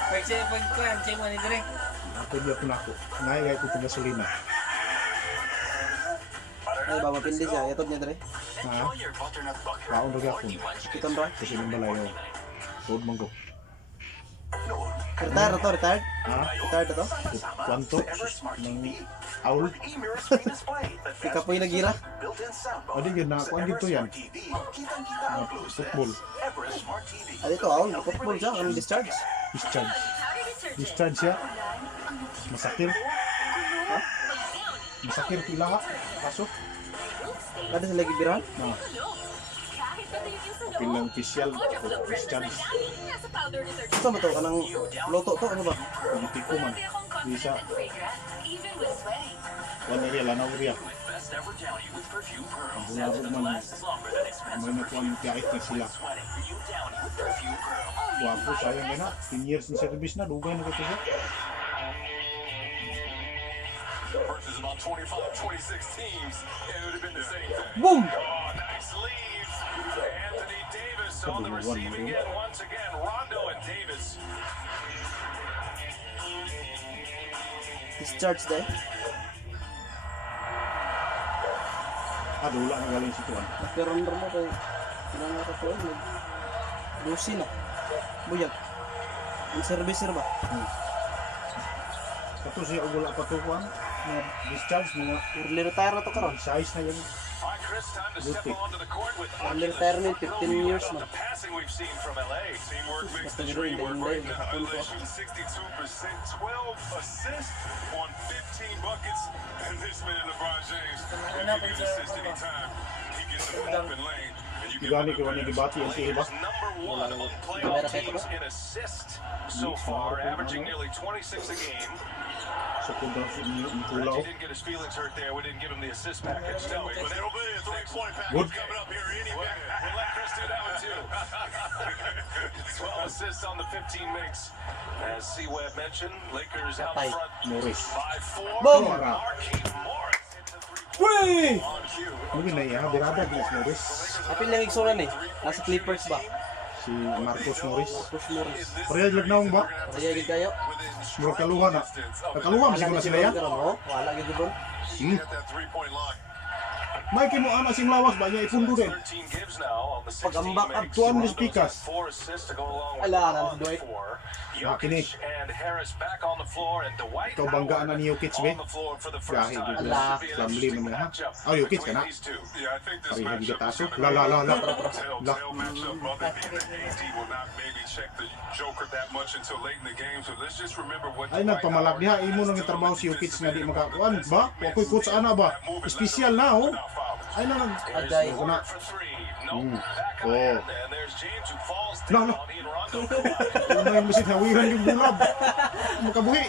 Pag siya yung ko, ang siya mo ni Dre. Ako diya po na ako. Naigay ko itong gasolina. Ay, ba mapindi siya. Yatod niya Dre. Enjoy your butternut bucket. Kaon rin ako. 40 munchkins Kiton Dre. Kasi nang balayo. Food manggo. Retire na to, retired. Ha? Retired na to. Kwanto? Ng owl? E-mirror screen display. The Ika po yung nagira. built-in sound O di yun na. Kuan dito yan. Kitang-kita ang close Football. Everest Smart TV. Ah, dito, awal. Football siya. Ang discharge. Discharge. Discharge siya. Masakir. Ha? Masakir pila ka. Kaso. Kada sa lagi birahan. Na. Pilang official. Discharge. Ito ba to? Kanang loto to? Ano ba? Pagiti ko man. Di siya. Kuan area. Lanaw area. Ang bulabog man. May nakuha ng kahit na sila. Wapo sayang ka na. 10 years ng service na. Dugay na kasi siya. Versus about 25, 26 teams, it would have been the same thing. Boom! Oh, nice lead. Anthony Davis on the receiving end once again. Rondo and Davis. Discharge dahil. Dula na galing si Tuan. Nagkaroon mo kay ilang nakatuan. Lucy na. Buyag. Ang servicer ba? Kato siya wala pa to Tuan. Discharge mga Early retire na to karon. size na yan. All right, Chris, time to step onto the court with Early retirement, 15 years the na. passing we've seen from LA. Teamwork makes Basta the gano'n, dream work hindi, right hindi. now. LA shooting 62%, 12 assists on 15 buckets. And this man, LeBron James, will give you an assist anytime. He gets an open lane. And you Igani get ko ni gibati ang siya ba? Number one among playoff teams in assists so far, averaging nearly 26 a game. So kung daw siya ni Reggie Tulaw. didn't get his feelings hurt there. We didn't give him the assist package. No, But there'll be a three-point package Good. coming up here any We'll minute. let Chris do that one too. 12 assists on the 15 makes. As C-Web mentioned, Lakers out Patay. front Morris. by 4. Boom! Marquise Morris into Uy! 3 On cue. Ano na iya? Birada Gilles Morris. Apil lang igsuran eh. Nasa Clippers ba? Si Marcos Morris. Marcos Morris. Parehas lagnaong ba? Kaya gid kayo. Murag kaluhan na. Nakaluhan siguro na sila yan. Wala gid doon. At that three-point line. May kimo ana sing lawas ba niya ipundo din. 13 gives now on the 16 Pag ang back up makes. tuan ni Rondo's Pikas. got 4 assists to go along with Ala, LeBron Dwight. 4. Kini. Jokic and Harris back on the floor and Dwight Ikaw banggaan na ni Jokic, be? on the floor for the first Gahi, time. gud. Ala. This should be an Lamli interesting man niya, ha? matchup Oh, Jokic ka between na? these two. Yeah, I think this Pareha matchup gitaso. is La la la la. telltale matchup. Other than AD will not maybe check the Joker that much until late in the game. So let's just remember what Ay nagpamalag niya imo nang itrabaho si Jokic nga di makakuan ba? Ako'y coach ana ba? Special na oh. Ay na nag Agay. Ako na. For 3. No. Back Oh. command. And there's James who falls No, down. no. He and Rondo collide. Ano yung bisit hawiran yung bulab. Makabuhi.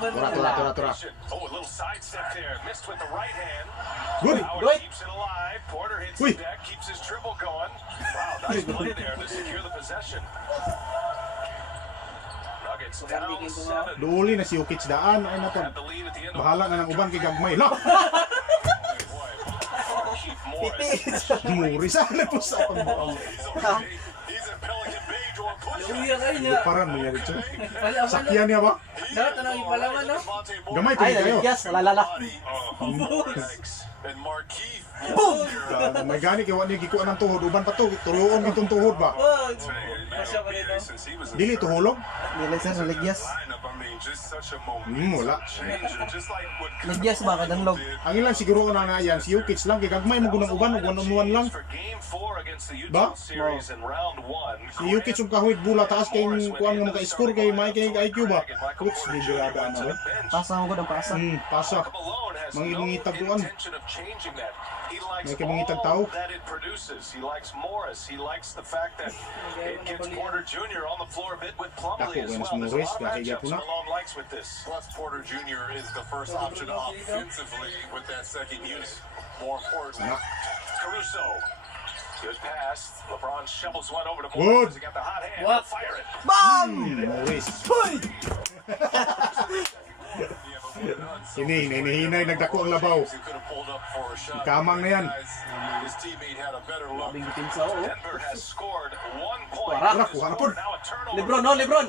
Tura. Oh, a little sidestep there. Missed with the right hand. Good. Howard Good. keeps it alive. Porter hits Uy. the deck, keeps his dribble going. Wow, nice play there to secure the possession. Nuggets down 7. Duuli na si Jokic daan ay nato. Have the lead at the end of Bahala na ng uban kay gagmay. La. Keith Morris. Morris na po sa pagbuang. He's in Pelican Bay doing push-ups. Uy, kayo niya. Paran mo yan ito. Wala Sakyan niya ba? Dapat ano ipalaman no? Gamay ko Ay, kayo. naligyas, lalala. And Marquise. Boom! May gani kay wani gikuan ng tuhod uban pa to. Tuluon itong tuhod ba? Oh, kasya pa dito. Dili tuhulog. Nilisan sa ligyas. Wala. Ligyas ba kadang log? Ang ilang siguro na na yan si Jokic lang kay gagmay mo gunang uban ug one-on-one lang. For game 4 against the Ba? Utah series in round 1. Si Jokic yung kahit bula taas kay kuan nga maka-score kay may kay IQ ba. Oops, di birada na rin. Pasa mo ko ng pasa. Pasa. Malone has Mangitag no kuan. intention of changing that. He likes May kamangitag tao. all that it produces. He likes Morris. He likes the fact that it gets Porter Jr. on the floor a bit with Plumlee as Ako, well. There's a Morris, lot of kahiya matchups po na. Malone likes with this. Plus, Porter Jr. is the first option offensively with that second unit. More importantly, Caruso. Good pass. LeBron shovels one over to Good. Morris. He got the hot hand. What? Fire it. Bam! Morris. Hoy! Hinihinay nagdako ang labaw. he could have pulled up for a shot. Kamang na yan. His teammate had a better look. Bigitin sa o. Denver has scored 1 point. Wala, kuha na po. Now a turnover. Lebron, no, Lebron!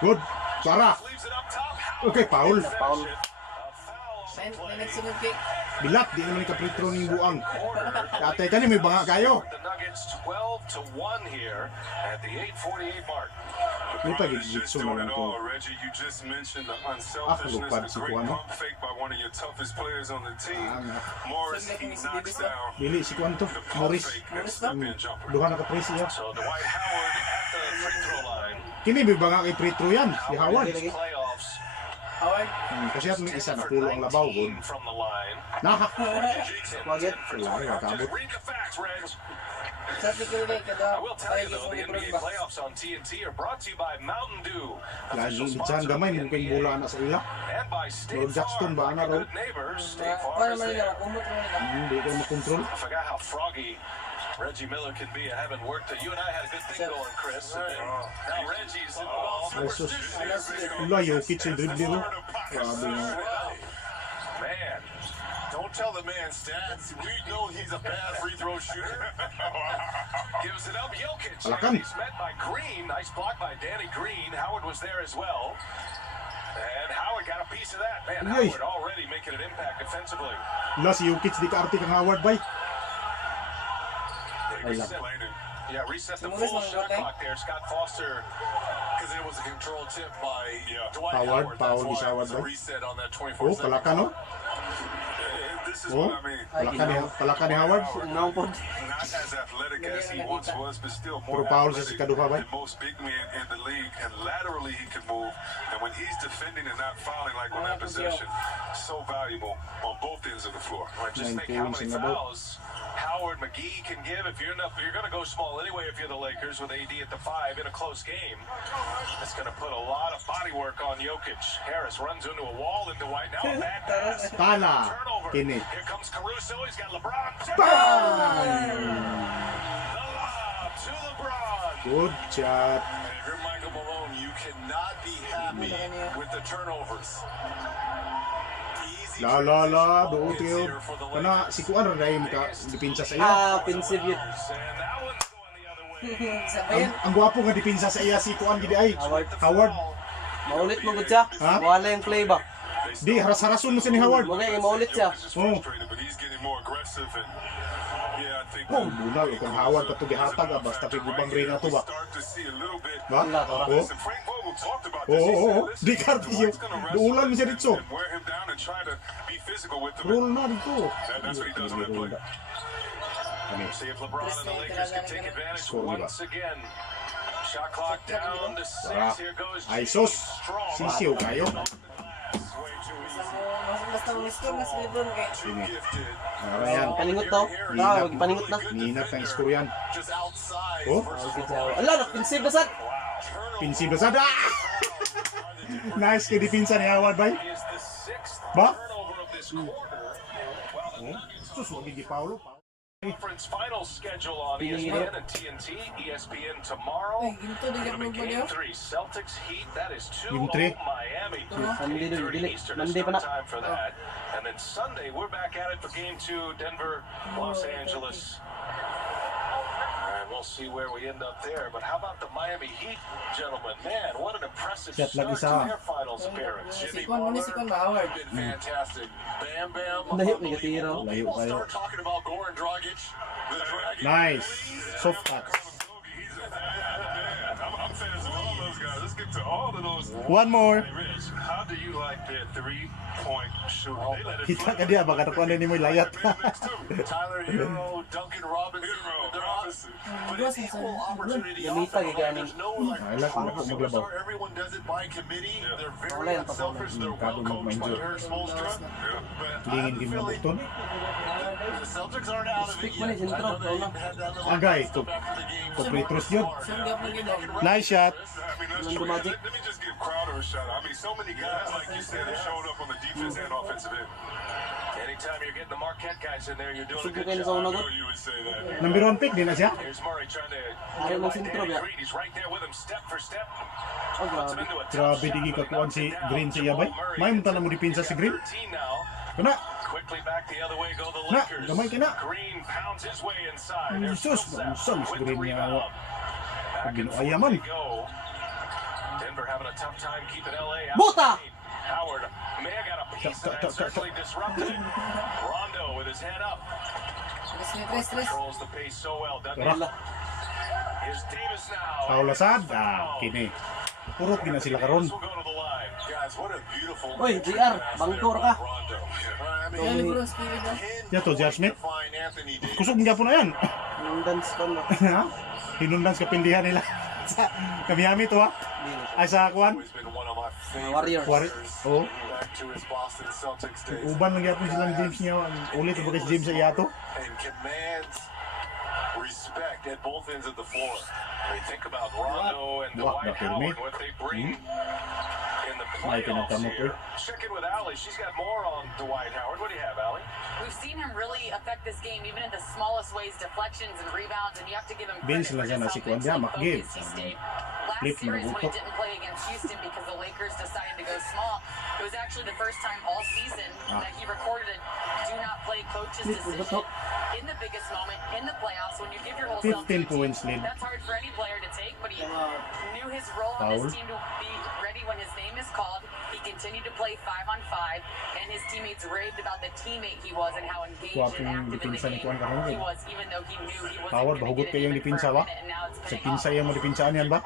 Good. Sara. Leaves it up top. Okay, foul. Foul. A foul on the play. Nagsunod kay. Bilat, di naman ikapritro ni buang. Dati ka ni may banga kayo. The Nuggets 12-1 here at the 8:48 mark. May LeBron is just pagigitso doing naman it ko. all, Reggie. You just mentioned the lupad unselfishness, si the great Kuano. pump fake by one of your toughest players on the team. nga. Morris, he knocks down Dili si Kwanto. the pump Morris. fake and step-in jumper. Duha na ka-press siya. So Dwight Howard at the free throw line. Kini may banga kay pritro yan. Si Howard. His playoffs. Howard. Kasi at may isa 10 na for pulo ang labaw. 19 from the line. Naha. Wagit. Wala rin Just nakabot. read the facts, Reg. Sa tigil na kada. I will tell you though, the NBA playoffs on TNT are brought to you by Mountain Dew, Lagi official dyan sponsor gamay of mo the kay NBA, bula na sa ila. and by State Lord Jackson ba, Farm. ano, Like a Ro? good neighbor, State Farm Para is man nila, there. umot mo nila. Hindi kayo makontrol. I forgot how froggy Reggie Miller can be. I haven't worked. You and I had a good thing going, Chris. And then now Reggie's involved. Ay sus. Wala Jokic yung dribbling mo. Grabe nga. Man, Don't tell the man stats. We know he's a bad free throw shooter. gives it up. Jokic. Alakan. He's met by Green. Nice block by Danny Green. Howard was there as well. And Howard got a piece of that. Man, Ay. Howard already making an impact defensively. Wala, si Jokic di kaarte kang Howard bay. They Ay, reset, reset the Sumulis full mga shot gulay. clock there. Scott Foster. Because it was a control tip by Dwight Howard, Howard. foul That's ni why it Howard was a bay. reset on that Oh, 24-second. palaka no? This is Oh, what I mean. palaka ni Howard. Naupod. Not as athletic as he once was, but still Pero more foul sa athletic Kaduha bay. than most big men in the league. And laterally he can move. And when he's defending and not fouling like on that possession, so valuable on both ends of the floor. Just think how many fouls Howard McGee can give if you're going to go small anyway if you're the Lakers with AD at the 5 in a close game. It's going to put a lot of body work on Jokic. Harris runs into a wall into White. Now a bad pass. Tala. Turnover. Kini. Here comes Caruso. He's got LeBron. The lob to LeBron. Good shot. And if you're Michael Malone, you cannot be happy with the turnovers. Easy La, points doon here for the Kana, Lakers. si Kuan rin dahil dipinsa sa iya. Offensive yun. And that one's going the other way. Sabayan. Ang gwapo nga dipinsa sa iya si Kuan gidi ay. Howard. Maulit mo gud siya. Ha? Wala yung play ba? Di, haras-harasun mo si ni Howard. Mugay, maulit siya. Jokic is Oh. frustrated, but he's getting more aggressive. And yeah, I think Oh, bunal. Ikang Howard pa ito gihatag. Basta pigubang rin na ito ba? start to see a little bit. Ba? Wala, tara. Oh. Listen, Frank Vogel talked about Oo, this. He oo, said, oo. listen, Di karti yun. Dwight's gonna wrestle Duulan mo siya and- dito. and wear him down and try to be physical with him. Roll na dito. That's what he does on that play. See if LeBron and the Lakers can take advantage Score, once again. Shot clock down to 6. Tara. Here goes Ay Jimmy sus. Strong. Sisiyo kayo. Basta mo score mas Lebron kay. Sini. Gifted. Ano yan? Paningot daw. Ah, wag paningot na. Ninat ng score yan. Just outside Oh. versus Ala, offensive na sad. Pinsi basad. Ah! Nice kay dipinsa ni Howard bay. Is the 6th Ba? turnover of this quarter. While the Nuggets Sus, wag gi Paulo. conference final schedule on ESPN and TNT. ESPN tomorrow. Ay, ginto di Gonna be mo game 3. Celtics Heat. That is 2-0 Game 3. Miami. Monday din, 8:30 dili. Eastern Monday pa na. time for that. And then Sunday we're back at it for game 2. Denver, Los Angeles. And we'll see where we end up there. But how about the Miami Heat, gentlemen? Man, what an impressive Set start lagi to sa- their finals appearance. Si Kwan mo ni si Kwan ba Howard? been fantastic. Bam Bam. Layo ni Gatiro. Layo People kayo. start talking about Goran Dragic, the Dragon. Nice. Soft touch. I'm fans of all those guys. Let's get to all of those. One more. Hey, Rich, how do you like their 3-point shooting? They let it Kita fly. ka dia baka tapuan ni mo layat. Next to it. Tyler Hero, Duncan Robinson. Hero, They're Robinson. But it's equal opportunity Gamita, offense. gigani. There's no like Ay, lang, true ako maglabaw. superstar. Everyone does it by committee. They're Wala very yan, unselfish. They're well Kado coached by mag-enjoy. Eric Spoelstra. But I Lingin have a din mo feeling buton. the Celtics aren't out of it Stick mo yet. ni I sentro, know they wala. had that little Agay, stuff after the game. to free throws yun. Sunggap na gid. Nice shot. I mean, that's Nando true. Magic. Let me just give Crowder a shout out. I mean, so many guys, like you said, have showed up on the defense and offensive end. Anytime you're getting the Marquette guys in there, you're doing a Subukan good sa job. una I gud. know you would say that. Number 1 pick din na siya. Here's Murray trying to Ayaw mo get by sentro Danny ba? Green. He's right there with him, step for step. Oh, Puts him grabe. into a tough Grabe shot, digi but he kakuan knocks si it down. Green sa iya bay. Jamal May Murray. munta na mo dipinsa si Green. 13 now. Kana. Quickly back the other way go the Na, Lakers. gamay ka na. Green pounds his way inside. Ay, There's sus, Millsap mausang si with the Green niya. rebound. Back and Ginuaya forth man. they go. Denver having a tough time keeping LA out. Buta! Howard may have got a piece of that, certainly disrupted. Rondo with his head up. Stress. Controls the pace so well, doesn't he? Tara. Here's Davis now. Paula sad. Ah, kini. Purot gina sila karon. Davis will go to the line. Guys, what a beautiful Oy, JR, bangkor ka. Rondo. I Yan mean, bro, spirit daw. Ya to, Josh Smith. to find Anthony Davis. Kusog nga po na yan. Yung dance ko no. Ha? Hinundan sa kapindihan nila. Sa Miami to ha. Ay sa kuan. Always been one of my favorite Warriors. players. Oh. Back to his Boston Celtics days. Uban lang yapon silang James niya. Ulit ba kay James sa iyato? And commands respect at both ends of the floor. When you think about Rondo and What, Dwight not me? Howard, what they bring in the May playoffs pinagkamot here. Check in with Allie. She's got more on Dwight Howard. What do you have, Allie? We've seen him really affect this game, even in the smallest ways, deflections and rebounds, and you have to give him Bench credit for lang siya na just si how Kuan mentally Diama, give. focused he stayed. Last Flip, series when he mabutok. didn't play against Houston because the Lakers decided to go small, it was actually the first time all season that he recorded a do not play coach's decision in the biggest moment in the playoffs when you give your whole self 15 points lead. that's hard for any player to take, but he knew his role on Foul. this team to be ready when his name is called. He continued to play 5-on-5, and his teammates raved about the teammate he was and how engaged Kuwapin and active in the depensa ni game Kuan karon, he was, even though he knew he wasn't Howard, going to bahugot get it kayong even for depensa a ba? minute, and now it's Sa been kinsa yung mo depensahan yan ba?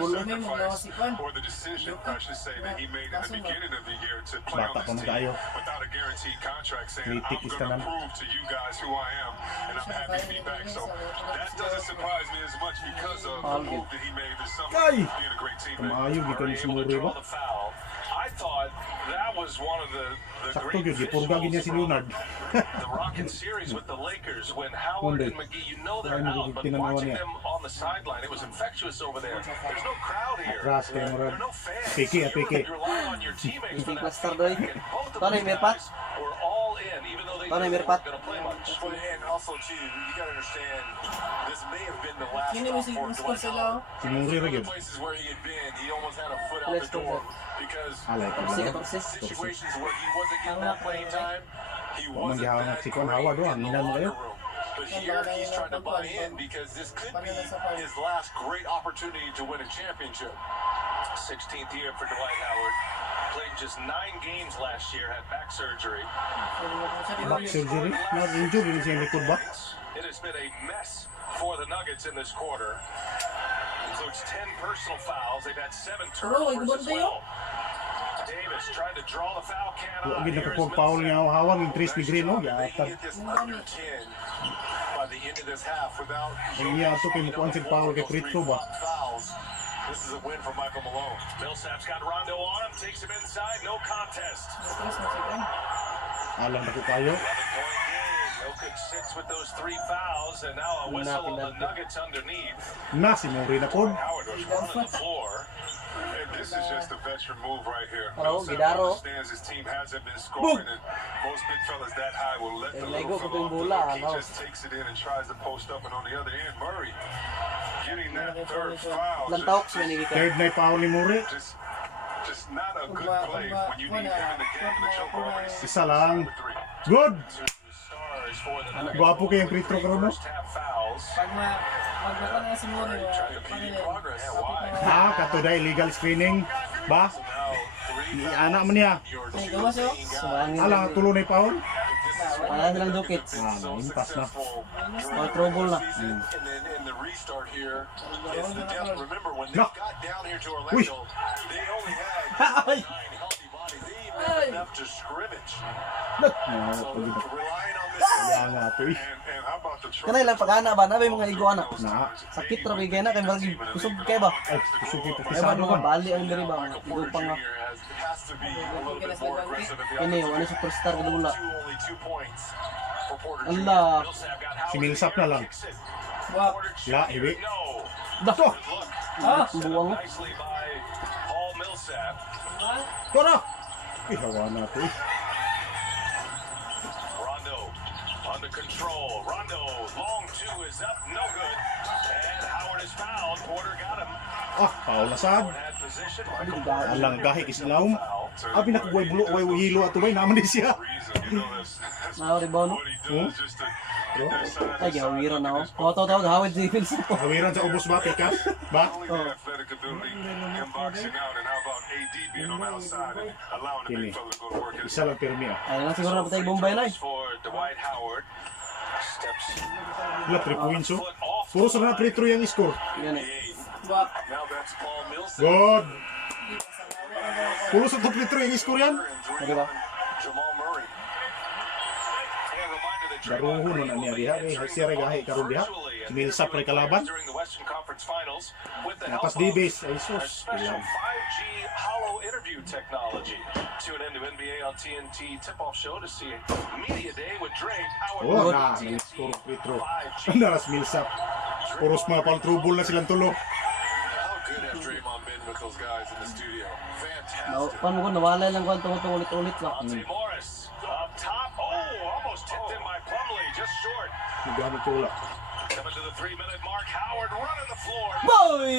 Bulo may magawa si Pan. Or the decision, I should say, that he made in the beginning of the year to play Bata on pa this man team kayo. without a guaranteed contract, saying, Kritik I'm is going to tanan. prove to you guys who I am, and I'm happy to be back. So that doesn't surprise me as much because of the move that he made this summer, Kay! being a great teammate. Kamayo, gikan Murray ni able to Murray draw ba? the foul. I thought that was one of the Sakto great yun, gipurga gid niya si visuals from Leonard. the Rocket series with the Lakers when Howard Monday. and McGee, you know they're Ay, out, but tinanawan watching niya. them on the sideline, it was infectious over there. There's no crowd here. Atras kay There Murad. are no fans. Piki, You're piki. relying on your teammates for that Cluster feedback, doy. and both of Tanay, those Mirpat. guys were all in, even though they Tanay, knew they Mirpat. weren't going to play much. But, and also, too, you got to understand, this may have been the last Kini stop si for Gusto Dwight sila. Howard. Si Murray ra Other gyud. places where he had been, he almost had a foot out Let's the door go. because Alay pa Kasi ba? kapag situations where he wasn't getting that playing time, he Wa man wasn't gihawak that si Kuan great Howard, in the hanginan mo kayo. locker room. But here he's trying to buy in because this could be his last great opportunity to win a championship. 16th year for Dwight Howard. Played just 9 games last year, had back surgery. Back surgery? Na-injure yun siya likod ba? It has been a mess for the Nuggets in this quarter. Includes 10 personal fouls. They've had 7 turnovers as well. Davis tried to draw the foul can Wa on. gid Here's nakapag-foul niya Howard ng Tris ni Green no. They can Yatag. get this under 10 by the end of this half without Ang iya to kay mukuan sig foul kay Fritzo ba? fouls. This is a win for Michael Malone. Millsap's got Rondo on him, takes him inside, no contest. Alang na ko kayo. 11-point game. Jokic sits with those 3 fouls, and now a whistle on the Nuggets underneath. Na si Murray na pod. Howard was running the floor. And this is just a veteran move right here. Oh, Millsap Gidaro. understands his team hasn't been scoring, and most big fellas that high will let the Lego little fella ko off the bola, hook. He no? just takes it in and tries to post up, and on the other end, Murray getting that third foul. Lantaok sa manigika. Third na foul ni Murray. Just not a good play when you need him in the game. The Joker already Isa lang. with 3. Good. Stars for the Nuggets. Gwapo kayong free throw karon no. First half fouls. Pag magkaka na si Mori, Progress. Ha, kato da illegal screening ba? Ni ana man niya. Ay, gawa siya. Subangin. Ala tulo na foul. Wala silang dukit. Naimpas na. All trouble na. And then in the restart here is the depth. Remember when they No. got down here to Uy. Orlando, they only had Ay. 9 healthy bodies. They didn't even have enough to scrimmage. Look. So relying on this. Kaya nga to eh. And how about the Kanay lang pag-ana ba? Nabay mga igo ana. Na. Sakit ra kay na kay margi kusog kay ba? Ay, kusugi pa Kaya ba pisado mga man. bali ang diri ba? Michael Igo Porter pa nga. Jr. has to be a little bit more aggressive at the Kini offensive wala end. superstar ka dula. Only 2 points for Porter Jr. Allah. Millsap got Howard Si Millsap here, na lang. kicks it. Wa. La, iwi. No. Dako. Look, Ah, set up buwang. nicely by Paul Millsap. Tara. Ihawa na to eh. Rondo under control. Rondo, long 2 is up, no good. And Howard is fouled. Porter got him. Ah, foul na sad. Howard had position. Michael Alang gahi islaom. foul. Abi nakagway bulo way hilo ato bay naman din siya. Na rebound. What he does just to get that side Ay, gawira na ako. Taw hawid si Wilson. Hawiran sa ubos ba pikas? Ba? only the athletic ability, him boxing out, and how about AD being on the outside and allowing the Kini. big fella to go to work his Isa lang pirmi ah. Ay, na siguro na patay Bombay na eh. For Dwight Howard. Steps Wala 3 points oh. foot off. Puro sa na free throw yung score. Yan eh. Now that's Paul Millsap. Good. Puro sa free throw yung score yan. Di ba? Jamal Murray. And a reminder that Daruhon mo na niya diha kay siya ray gahi karon diha. Si Millsap ray kalaban. during the Western Conference Finals with the help Napas of Davis ay a sus. special 5G hollow interview technology. Tune in to NBA on TNT tip-off show to see Media Day with Dre powered Oh, by na TNT score free throw. 5G. Naras Millsap. Puros mga pal trouble na silang tulo. How good has Draymond been with those guys in the studio? Na, Fantastic. paano ko nawala lang kung itong ulit-ulit lang. Monte Morris up top. Oh, almost tipped in by Plumlee, just short. Nagani tula. Coming to the 3-minute mark. Howard running the floor. Boy!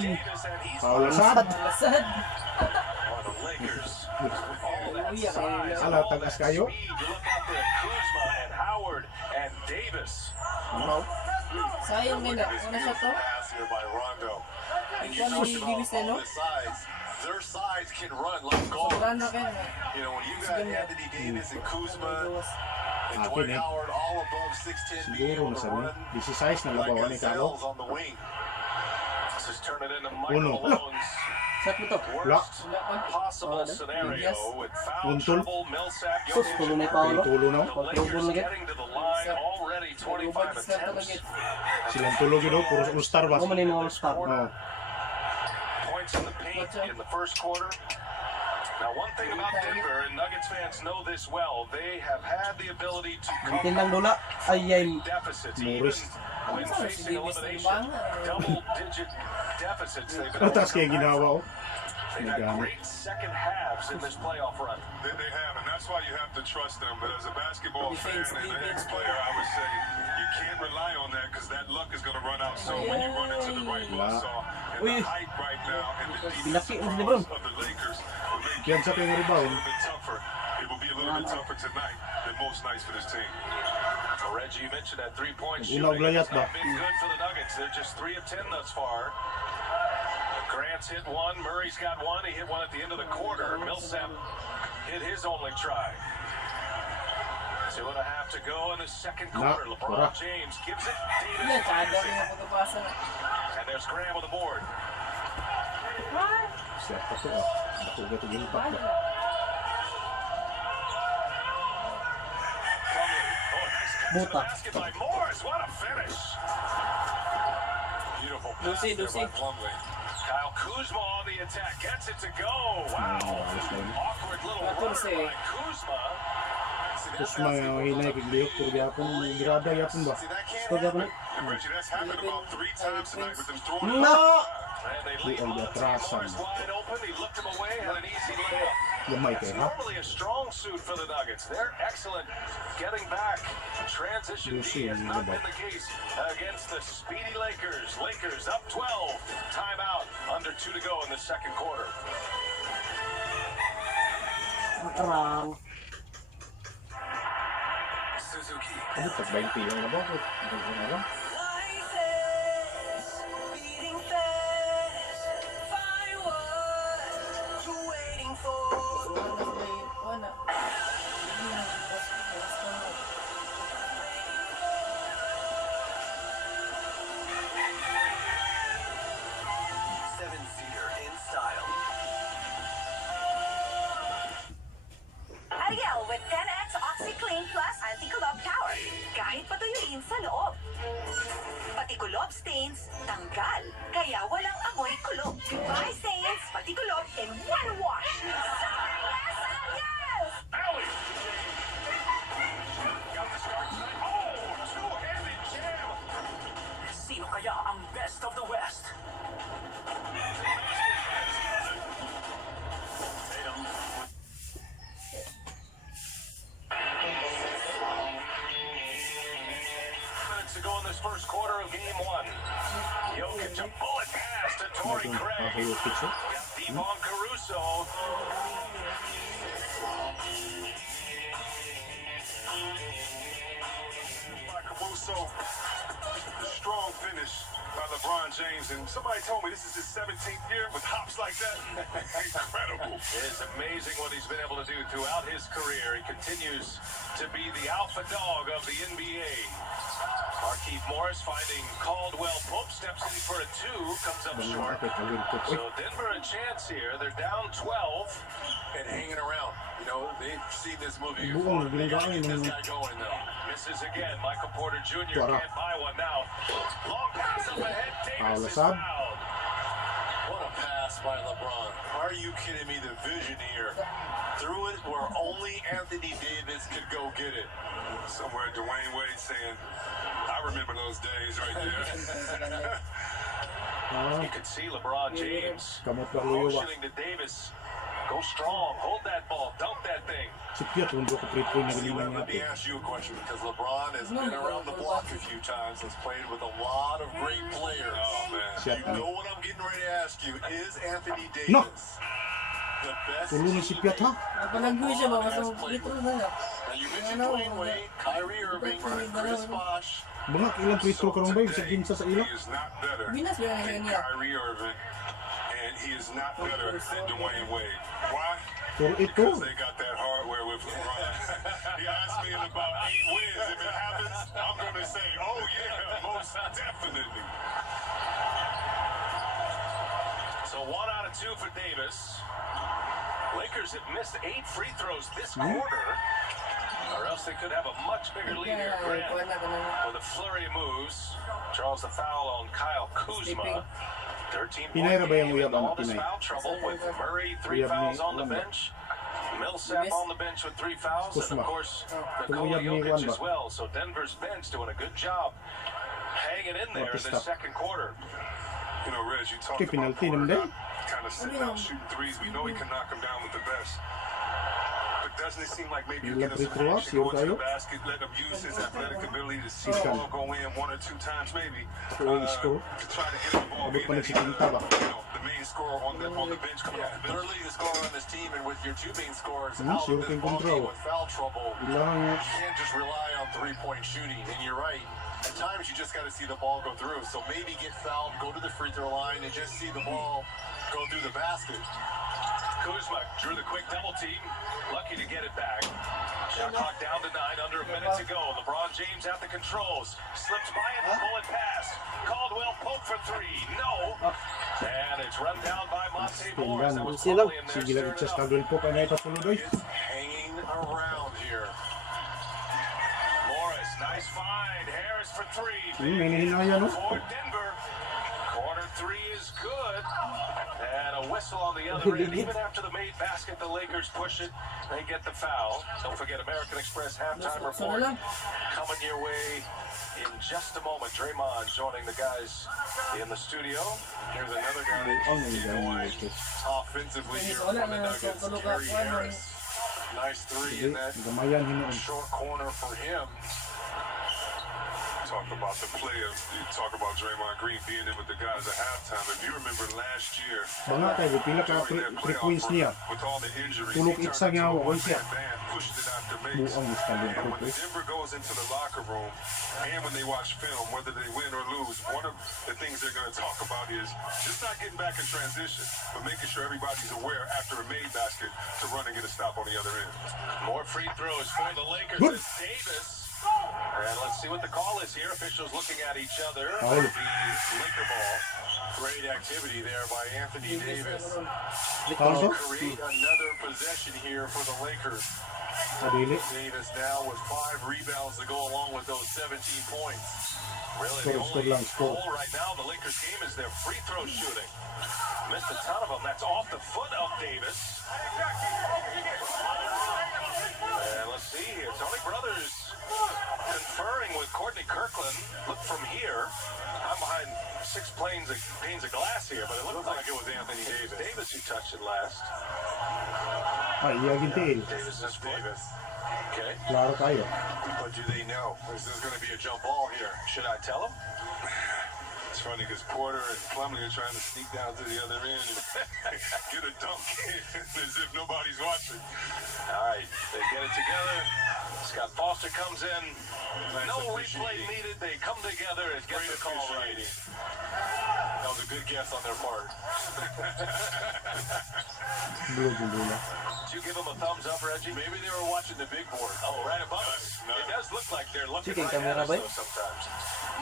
Davis, and he's Foul sad. Sad. Oh, the Lakers. All that size. Ala tagas kayo. Speed. You look out there, Kuzma and Howard and Davis. Sayang nila. Ano siya to? Pass here by Rondo. And you Kami talked gibis about no? all the sides. Their sides can run like Sobrang guards. na kayo. You know, when you got Anthony Davis and Kuzma and Akin Dwight eh. Howard all above 6'10", being Siguro able na to sabi. run 16 na like labawan ni Kalo. gazelles on the wing. This is turning into Uno. Michael Malone's Shot mo to. worst Wala pa. possible Yes. scenario with foul Untol. trouble. Millsap, Sus, Jokic, tulo na and pa Murray. ako. Tulo na. The Pag-trouble Lakers na get. getting to the line already 25 attempts. Silang tulog yun, puro all-star ba? Ako man yung mga star. Oh. Points in the paint in the first quarter. Now, one thing about Denver, and Nuggets fans know this well, they have had the ability to Gantin come lang dula. Ay, ay. deficits, Morris. even when Ano si facing Davis na elimination. iba? Double-digit deficits they've been Ano able taas to kaya come back ginawa from. ko? They've had great second halves in this playoff run. They have, and that's why you have to trust them. But as a basketball fan Defense, and an defense. ex-player, I would say you can't rely on that because that luck is going to run out soon when you run into the right buzzsaw. And the height right now and the Binaki mo defensive si Lebron. prowess of the Lakers will make Yan sa kanyang it a rebound. little bit tougher. It will be a little bit tougher tonight than most nights for this team. Reggie, you mentioned that three-point Unang shooting. layat It's not ba? been good for the Nuggets. They're just 3 of 10 thus far. Grant's hit one. Murray's got one. He hit one at the end of the quarter. Millsap hit his only try. 2.5 to go in the second quarter. LeBron James gives it. Yan, kada Davis rin ako kapasa na. and there's Graham on the board. Siya pa to ah. Ako gato impact ba? Plumlee. Oh, nice catch to the Buta. basket by Morris. What a finish. Beautiful pass Lucy, there Lucy. by Plumlee. Kyle Kuzma on the attack. Gets it to go. Wow. Awkward little runner by Kuzma. Tapos mga hinay kagliyok puro gyapon grada gyapon ba? See, that can't Ito happen. gapon. And Reggie, that's happened about 3 times tonight with them throwing it. No! And they Di leave ang Monte atrasan. Morris wide open. He looked him away, had an easy layup. Gamay It's kayo ha? normally a strong suit for the Nuggets. They're excellent getting back. Transition D has not been the case against the speedy Lakers. Lakers up 12. Timeout. Under 2 to go in the second quarter. Makarang. Suzuki. Ano pag 20 yung labaw ko? Ano lang? Wala. 7-seater in style. Ariel with 10x OxyClean Plus Anti-Kulob Power. Kahit patuyuin sa loob. Pati kulob stains, tanggal. Kaya walang amoy kulob. Goodbye stains, pati kulob in one wash. Sorry, yes, yes! Alley. Got the start tonight. Oh, two-handed jam. Sino kaya ang best of the West? Minutes to go in this first quarter of game 1. Jokic a bullet pass to Torrey Craig. Hayo picture. Got Devon Caruso. By Caruso, the strong finish by LeBron James. And somebody told me this is his 17th year with hops like that. Incredible. It is amazing what he's been able to do throughout his career. He continues to be the alpha dog of the NBA. Markieff Morris finding Caldwell Pope, steps in for a 2, comes up short. So Denver a chance here. They're down 12. And hanging around. You know, they've seen this movie Buong before. They gotta ginagawa get this yung guy going, though. Misses again. Michael Porter Jr. Wala. can't buy one now. Long pass up ahead. Davis is Lasab. fouled. What a pass by LeBron. Are you kidding me? The vision here. Threw it where only Anthony Davis could go get it. Somewhere Dwayne Wade saying, I remember those days right there. You can see LeBron James Kamot lang luyo ba? motioning to Davis. Go strong. Hold that ball. Dunk that thing. Sipyat undo ko 3 point na See, galingan let me natin. ask you a question, because LeBron has been around the block a few times, has played with a lot of great players. Oh, man. Siya You know what I'm getting ready to ask you. Is Anthony Davis No. the best Tulo ni Sipyat ha? Napalagay siya ba? Mas dito na nga. you mentioned Dwayne Wade, Kyrie Irving, Chris Bosh. Bangak ilang free throw karon ba sa ginsa sa ilo? He is not better Binas ba than yan niya? Kyrie Irving, and he is not better than Dwayne Wade. Why? Pero ito, Because they got that hardware with LeBron. He asked me in about 8 wins. If it happens, I'm going to say, oh yeah, most definitely. So 1 out of 2 for Davis. Lakers have missed 8 free throws this quarter, or else they could have a much bigger lead here. Grant with a flurry of moves draws the foul on Kyle Kuzma. 13 Pinay ra ba yung uyab all ang this Pinay? foul trouble with Murray, 3 Uyab fouls ni on the Juan ba? bench. Millsap on the bench with 3 fouls, and Kuzma. of course Kung Nikola uyab ni Juan Jokic ba? as well. So Denver's bench doing a good job hanging in there in Baptista. this second quarter. You know, Reg, you talked Okay, about penalty naman din. kind of sitting out shooting threes. We know he can knock them down with the best. But doesn't it seem like maybe you Yung get us free throw, actually go siguro into tayo? the basket, let him use his athletic ability to see Iskan. the ball go in 1 or 2 times maybe, Ako yung score. to try to get the ball Abot pa being ng 60 ba? the main scorer on the bench coming off the bench. Third leading scorer on this team, and with your 2 main scorers Hmm, out sure of this can ball control. game with foul trouble, Ilang you can't just rely on 3-point shooting. And you're right. At times, you just got to see the ball go through. So maybe get fouled, go to the free throw line, and just see the ball go through the basket. Kuzma drew the quick double team. Lucky to get it back. Shot clock down to 9, under a minute to go. LeBron James at the controls. Slips by it, pull it past. Caldwell poke for 3. No. And it's run down by Monte Morris. That was Silang. Plumlee in there. sige lang stirred sa it up. Caldwell po pa na ipatuloy doy. It's hanging around here. Morris, nice find. Harris for 3. May nahinayan no? For Denver. Corner 3 is good. And a whistle on the other end. Even after the made basket, the Lakers push it. They get the foul. Don't forget American Express halftime report coming your way in just a moment. Draymond joining the guys in the studio. Here's another guy Oh, that my going God. offensively here from the Nuggets, Gary Harris. Nice 3 in that Gamayan hinoon. short corner for him. Talk about the players. You talk about Draymond Green being in with the guys at halftime. If you remember last year, Banga kay pila ka during that free playoff points niya. run, with all the injuries, Tulog he itsa turned nga into a ako siya. one-man band, pushed it after makes. Buang is Caldwell And po. when Denver goes into the locker room, and when they watch film, whether they win or lose, one of the things they're going to talk about is just not getting back in transition, but making sure everybody's aware after a made basket to run and get a stop on the other end. More free throws for the Lakers Good. as Davis. And let's see what the call is here. Officials looking at each other. Foul. The Laker ball. Great activity there by Anthony Davis. Foul to? Create another possession here for the Lakers. Kadili. Davis now with 5 rebounds to go along with those 17 points. Really, the Score only lang, score. goal right now in the Lakers game is their free throw shooting. Missed a ton of them. That's off the foot of Davis. And let's see here. Tony Brothers conferring with Courtney Kirkland. Look from here. I'm behind 6 panes of glass here, but it looked like it was Anthony Davis. Davis who touched it last. Ay, iyagin tiil. Davis is Davis. Okay. Klaro tayo. But do they know? This is going to be a jump ball here. Should I tell him? It's funny because Porter and Plumlee are trying to sneak down to the other end and get a dunk in as if nobody's watching. All right, they get it together. Scott Foster comes in. Nice No officiating. replay needed. They come together and get the call right. That was a good guess on their part. Bulog yung bola. Did you give them a thumbs up, Reggie? Maybe they were watching the big board. Oh, right above us. It does look like they're looking Chicken right at camera us ba? though sometimes.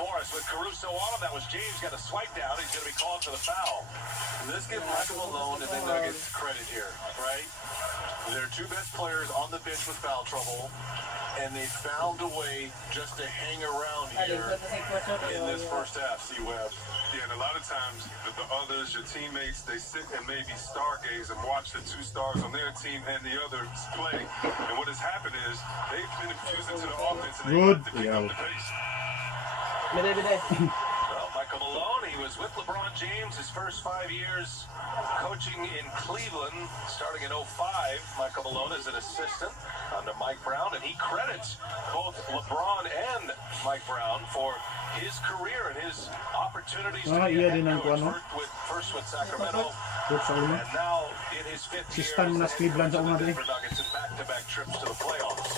Morris with Caruso on him. That was James got a swipe down. He's going to be called for the foul. Let's give Michael Malone and the Nuggets credit here, right? Their 2 best players on the bench with foul trouble, and they found a way just to hang around here in this first half, C-Web. Yeah, and a lot of times the others, your teammates, they sit and maybe stargaze and watch the 2 stars on their team and the others play. And what has happened is they've been infused into the offense and they Good. have to pick Yeah. up the pace. Biday. Well, Michael Malone, he was with LeBron James his first 5 years coaching in Cleveland, starting in 2005. Michael Malone is an assistant under Mike Brown, and he credits both LeBron and Mike Brown for his career and his opportunities to be a iya head din ang coach, kuano. first with Sacramento, Coach sa una. and now in his 5th year Sistan mo na as sa Cleveland sa the una din. Denver Nuggets in back-to-back trips to the playoffs.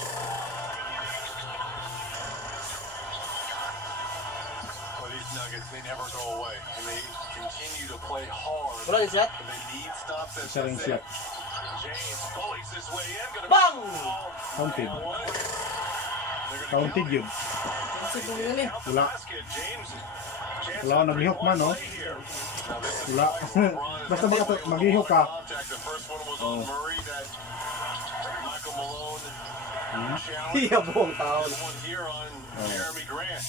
Nuggets, they never go away. And they continue to play hard. Wala yung shot. They need stops at Isa ring the shot. James bullies his way in. Gonna Bang! Counted. They're gonna Counted yun. Kasi kung yun eh. count the Wala. basket. James. Wala akong naghihok man, no? Wala. Basta maghihok ka. The first one was on Murray that Michael Malone challenged. Iya buong tao. This one here on Jeremy Grant.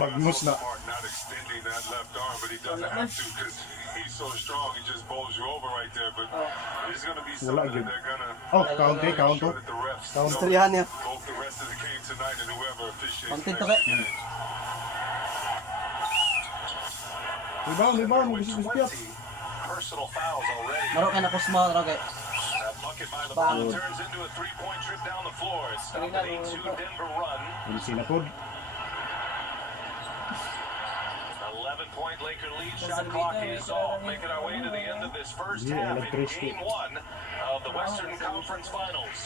Magnus na. Smart, not extending that left arm, but he doesn't have to because he's so strong. He just bowls you over right there. But there's going to be Wala something yun. that they're going to Oh, count make count sure that the refs Count. know Istoryahan niya. both the rest of the game tonight and whoever officiates Counted next to ka. game. Rebound, With mag-isip-isip. 20 personal fouls already. Maro ka na ko small, Roque. That bucket by Bang. LeBron turns into a three-point trip down the floor. It's stopped an 8-2 Denver run. Hindi sila po. 11-point Laker lead. Shot clock is off. Making our way to the end of this first Yeah, half in electricity. Game 1 of the Western Conference Finals.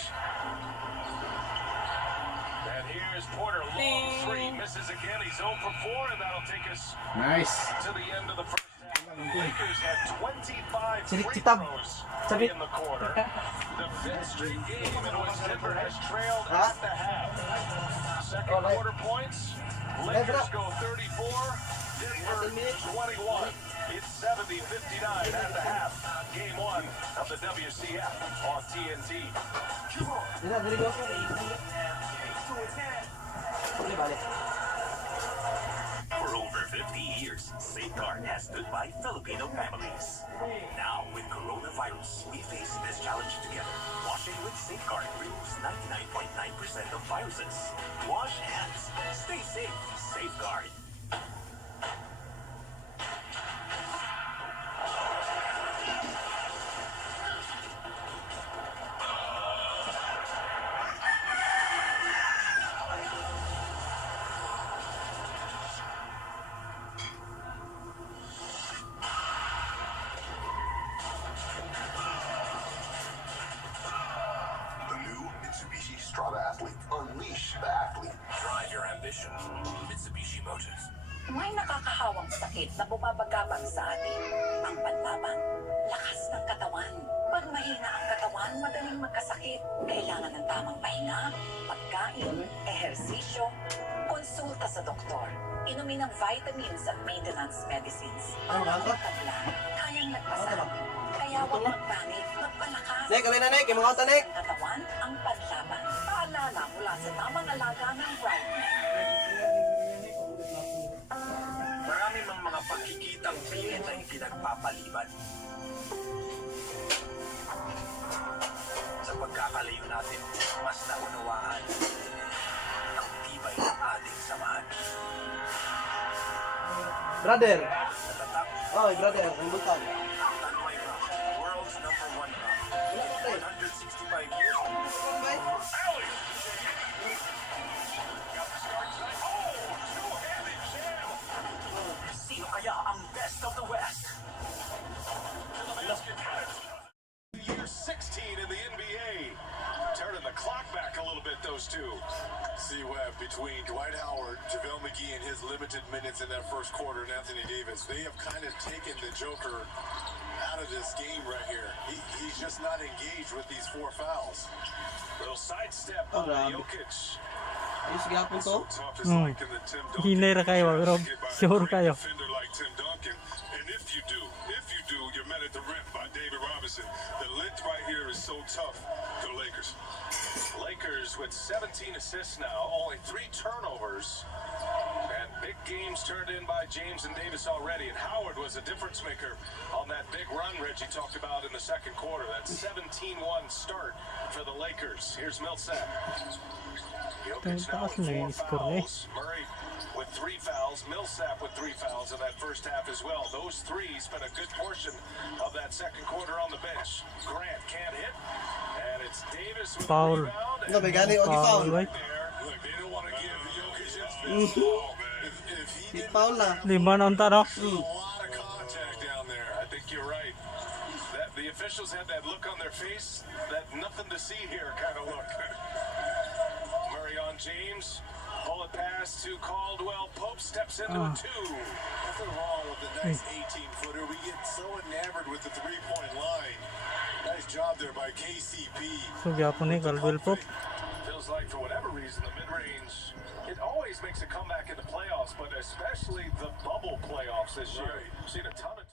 And here's Porter, long three, misses again. He's 0 for 4, and that'll take us Nice. to the end of the first half. Lakers had 25 free Sirik-sitab. throws Sabi. in the quarter. The fifth straight game in which Denver has trailed Ha? at the half. Second quarter points, Lakers go 34, Denver 21. It's 70-59 at the half. Game 1 of the WCF on TNT. Dila, dili ko. Dili, balik. For over 50 years, Safeguard has stood by Filipino families. Now, with coronavirus, we face this challenge together. Washing with Safeguard removes 99.9% of viruses. Wash hands. Stay safe. Safeguard. The new Mitsubishi Strada Athlete. Unleash the athlete. Drive your ambition. Mitsubishi Motors. May nakakahawang sakit na bumabagabag sa atin. Ang panlaban, lakas ng katawan. Pag mahina ang katawan, madaling magkasakit. Kailangan ng tamang pahinga, pagkain, ehersisyo, konsulta sa doktor. Inumin ng vitamins at maintenance medicines. Ano ba ito? Tabla, kayang nagpasa. Kaya huwag magpanit, magpalakas. Nek, kami na Nek. Yung mga Nek. Ang katawan, ang panlaban. Paalala mula sa tamang alaga ng Brightneck. Marami mang mga pagkikitang pilit ay pinagpapaliban. Sa pagkakalayo natin, mas naunawaan ang tibay ng ating samahan. Brother. Natatak Oh, brother. Ang butang. ang Tanway Rock, world's #1 rock. 165 years. Sino kaya ang best of the West? Year 16 in the NBA. Turning the clock back a little bit, those two. See Webb between Dwight Howard, JaVale McGee in his limited minutes in that first quarter, and Anthony Davis. They have kind of taken the Joker out of this game right here. He's just not engaged with these 4 fouls. Little sidestep Oh, by grabe. Jokic. Ayos gapon to. Tough. It's like in the Tim Duncan Hinay ra kayo, era, pero get by a sure great kayo. defender like Tim Duncan. And if you do, you're met at the rim by David Robinson. The length right here is so tough to the Lakers. Lakers with 17 assists now, only 3 turnovers. And big games turned in by James and Davis already. And Howard was a difference maker on that big run Reggie talked about in the second quarter. That 17-1 start for the Lakers. Here's Millsap. Jokic now Taas with na 4 yung score eh. fouls. Murray with 3 fouls. Millsap with 3 fouls in that first half as well. Those 3 spent a good portion of that second quarter on the bench. Grant can't hit. And it's Davis with Foul. a rebound. Ano, may gani o di foul? Right? Look, they don't want to give Jokic his fifth ball, man. If he Di foul na. Lima na unta, no? A lot of contact down there. I think you're right. That the officials had that look on their face, that nothing to see here kind of look. Murray on James, Bullet pass to Caldwell. Pope steps into a two. Nothing wrong with the nice 18-footer. We get so enamored with the three-point line. Nice job there by KCP. So Japan Caldwell Pope. Feels like for whatever reason the mid-range, it always makes a comeback in the playoffs, but especially the bubble playoffs this year. We've seen a ton of